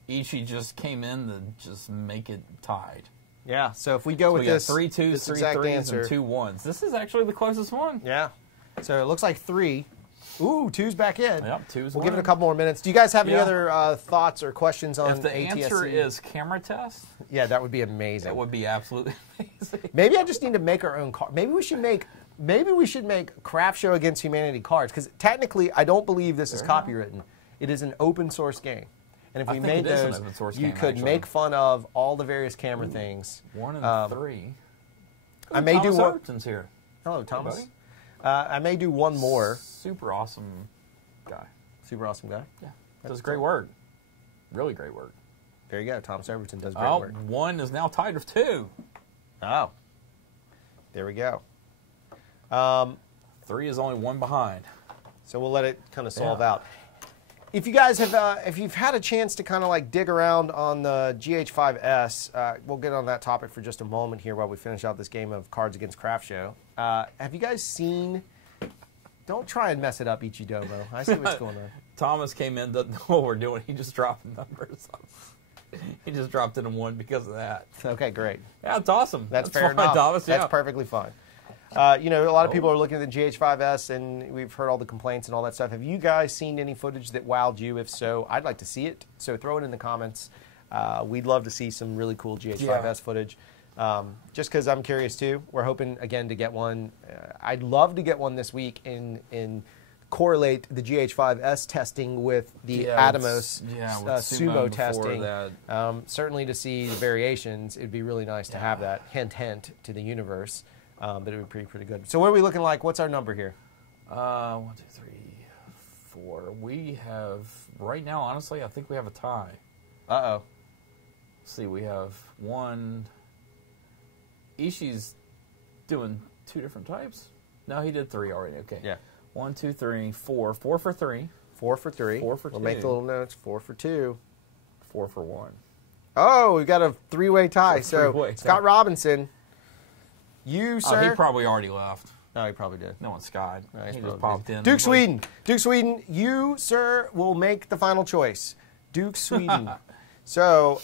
Ichi just came in to just make it tied. Yeah, so if we go with this... 3 2s, 3 3s, and 2 1s. This is actually the closest one. Yeah. So it looks like 3. Ooh, 2's back in. Yep, 2's We'll give it a couple more minutes. Do you guys have any Yeah. other thoughts or questions on If the ATSC? answer is camera test, Yeah, that would be amazing. that would be absolutely amazing. Maybe I just need to make our own card. Maybe we should make Craft Show Against Humanity cards, because technically I don't believe this is copywritten. It is an open source game. And if we made those, you could make fun of all the various camera things. 1 and 3. I may do one. Thomas here. Hello, Thomas. I may do one more. Super awesome guy. Super awesome guy. Yeah, does great work. Really great work. There you go. Thomas Overton does great work. 1 is now tied with 2. Oh. There we go. 3 is only 1 behind. So we'll let it kind of solve out. If you guys have, if you've had a chance to kind of like dig around on the GH5S, we'll get on that topic for just a moment here while we finish out this game of Cards Against Craft Show. Have you guys seen? Don't try and mess it up, Ichidomo. I see what's going on. Thomas came in, doesn't know what we're doing. He just dropped numbers. He just dropped it in 1 because of that. Okay, great. Yeah, it's awesome. That's fair fine, enough. Thomas. That's Yeah. perfectly fine. You know, a lot of people are looking at the GH5S, and we've heard all the complaints and all that stuff. Have you guys seen any footage that wowed you? If so, I'd like to see it. So throw it in the comments. We'd love to see some really cool GH5S footage. Just because I'm curious too. We're hoping again to get one. I'd love to get one this week and correlate the GH5S testing with the Atomos SUMO testing. Certainly to see the variations, it'd be really nice to have that. Hint, hint to the universe. But it would be pretty good. So what are we looking like? What's our number here? 1, 2, 3, 4. We have right now. Honestly, I think we have a tie. Uh-oh. Let's see, we have 1. Ishi's doing 2 different types. No, he did 3 already. Okay. Yeah. 1, 2, 3, 4. 4 for 3. 4 for 3. 4 for 2. We'll make the little notes. 4 for 2. 4 for 1. Oh, we've got a 3-way tie. Three-way Scott tie. Robinson, you, sir. He probably already left. No, he probably did. No one skied. No, he just popped in. Duke Sweden. Duke Sweden, you, sir, will make the final choice. Duke Sweden. So,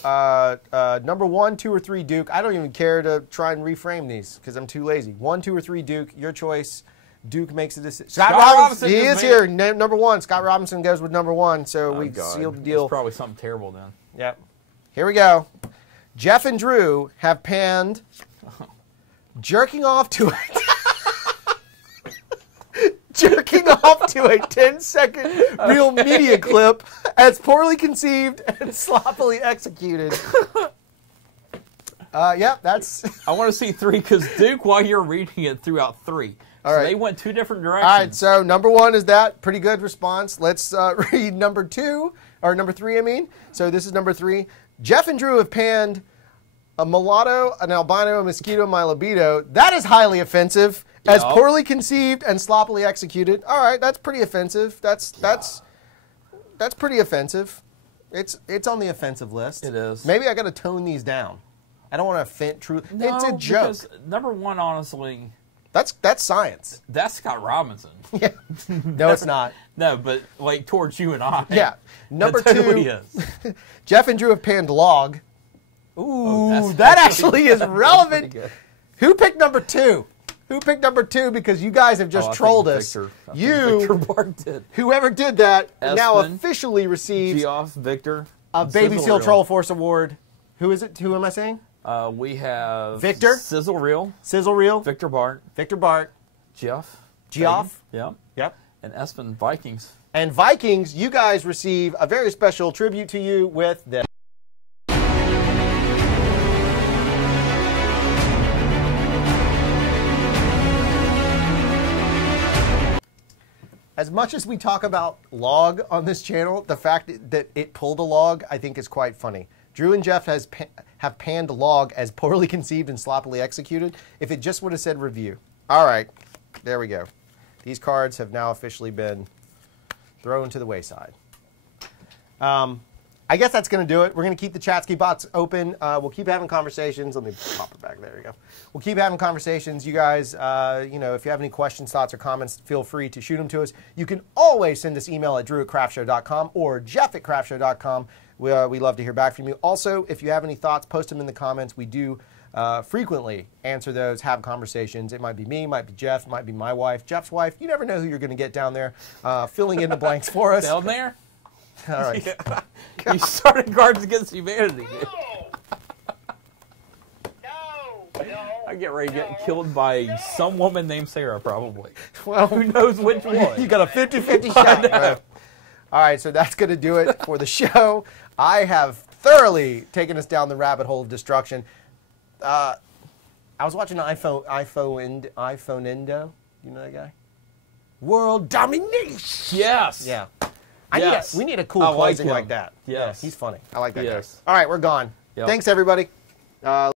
number 1, 2, or 3, Duke. I don't even care to try and reframe these because I'm too lazy. 1, 2, or 3, Duke. Your choice. Duke makes a decision. Scott Robinson he just is here. Number 1. Scott Robinson goes with number 1. So we God. sealed the deal. It's probably something terrible then. Yep. Here we go. Jeff and Drew have panned jerking off to a 10-second real media clip as poorly conceived and sloppily executed. Yeah, that's... I want to see 3 because Duke, while you're reading it, threw out 3. All so right. they went 2 different directions. All right, so number 1 is that. Pretty good response. Let's read number 2, or number 3, I mean. So this is number 3. Jeff and Drew have panned a mulatto, an albino, a mosquito, my libido. That is highly offensive, as poorly conceived and sloppily executed. All right, that's pretty offensive. That's pretty offensive. It's on the offensive list. It is. Maybe I got to tone these down. I don't want to offend true. No, it's a joke. Because number 1, honestly, that's science. that's Scott Robinson. Yeah. No, it's not. No, but like towards you and I. Yeah. Number That 2, totally is. Jeff and Drew have panned log. Ooh, that actually is relevant. Who picked number 2? Who picked number 2? Because you guys have just trolled us. Victor Bart did. Whoever did that, now Espen, officially receives Geoff, Victor, a Baby Sizzle Seal Reel. Troll Force Award. Who is it? Who am I saying? We have Victor? Sizzle Reel, Sizzle Reel. Victor Bart, Victor Bart. Geoff, Geoff. Yep, Yep. and Espen Vikings. And Vikings, you guys receive a very special tribute to you with this. As much as we talk about log on this channel, the fact that it pulled a log, I think is quite funny. Drew and Jeff have panned log as poorly conceived and sloppily executed. If it just would have said review. All right, there we go. These cards have now officially been thrown to the wayside. I guess that's going to do it. We're going to keep the Chatsky bots open. We'll keep having conversations. Let me pop it back. There we go. We'll keep having conversations. You guys, you know, if you have any questions, thoughts, or comments, feel free to shoot them to us. You can always send us email at drew@craftshow.com or jeff@craftshow.com. We love to hear back from you. Also, if you have any thoughts, post them in the comments. We do frequently answer those, have conversations. It might be me, might be Jeff, might be my wife, Jeff's wife. You never know who you're going to get down there filling in the blanks for us. Down there? All right. Yeah. You started Cards Against Humanity. No. I get ready to get killed by some woman named Sarah, probably. Well, Who knows which one? you got a 50-50 shot. All right, so that's going to do it for the show. I have thoroughly taken us down the rabbit hole of destruction. I was watching iPhone Indo. You know that guy? World domination. Yes. Yeah. Yes. We need a cool I like closing him. like that. Yes. Yeah, he's funny. I like that Yes. guy. All right, we're gone. Yep. Thanks, everybody.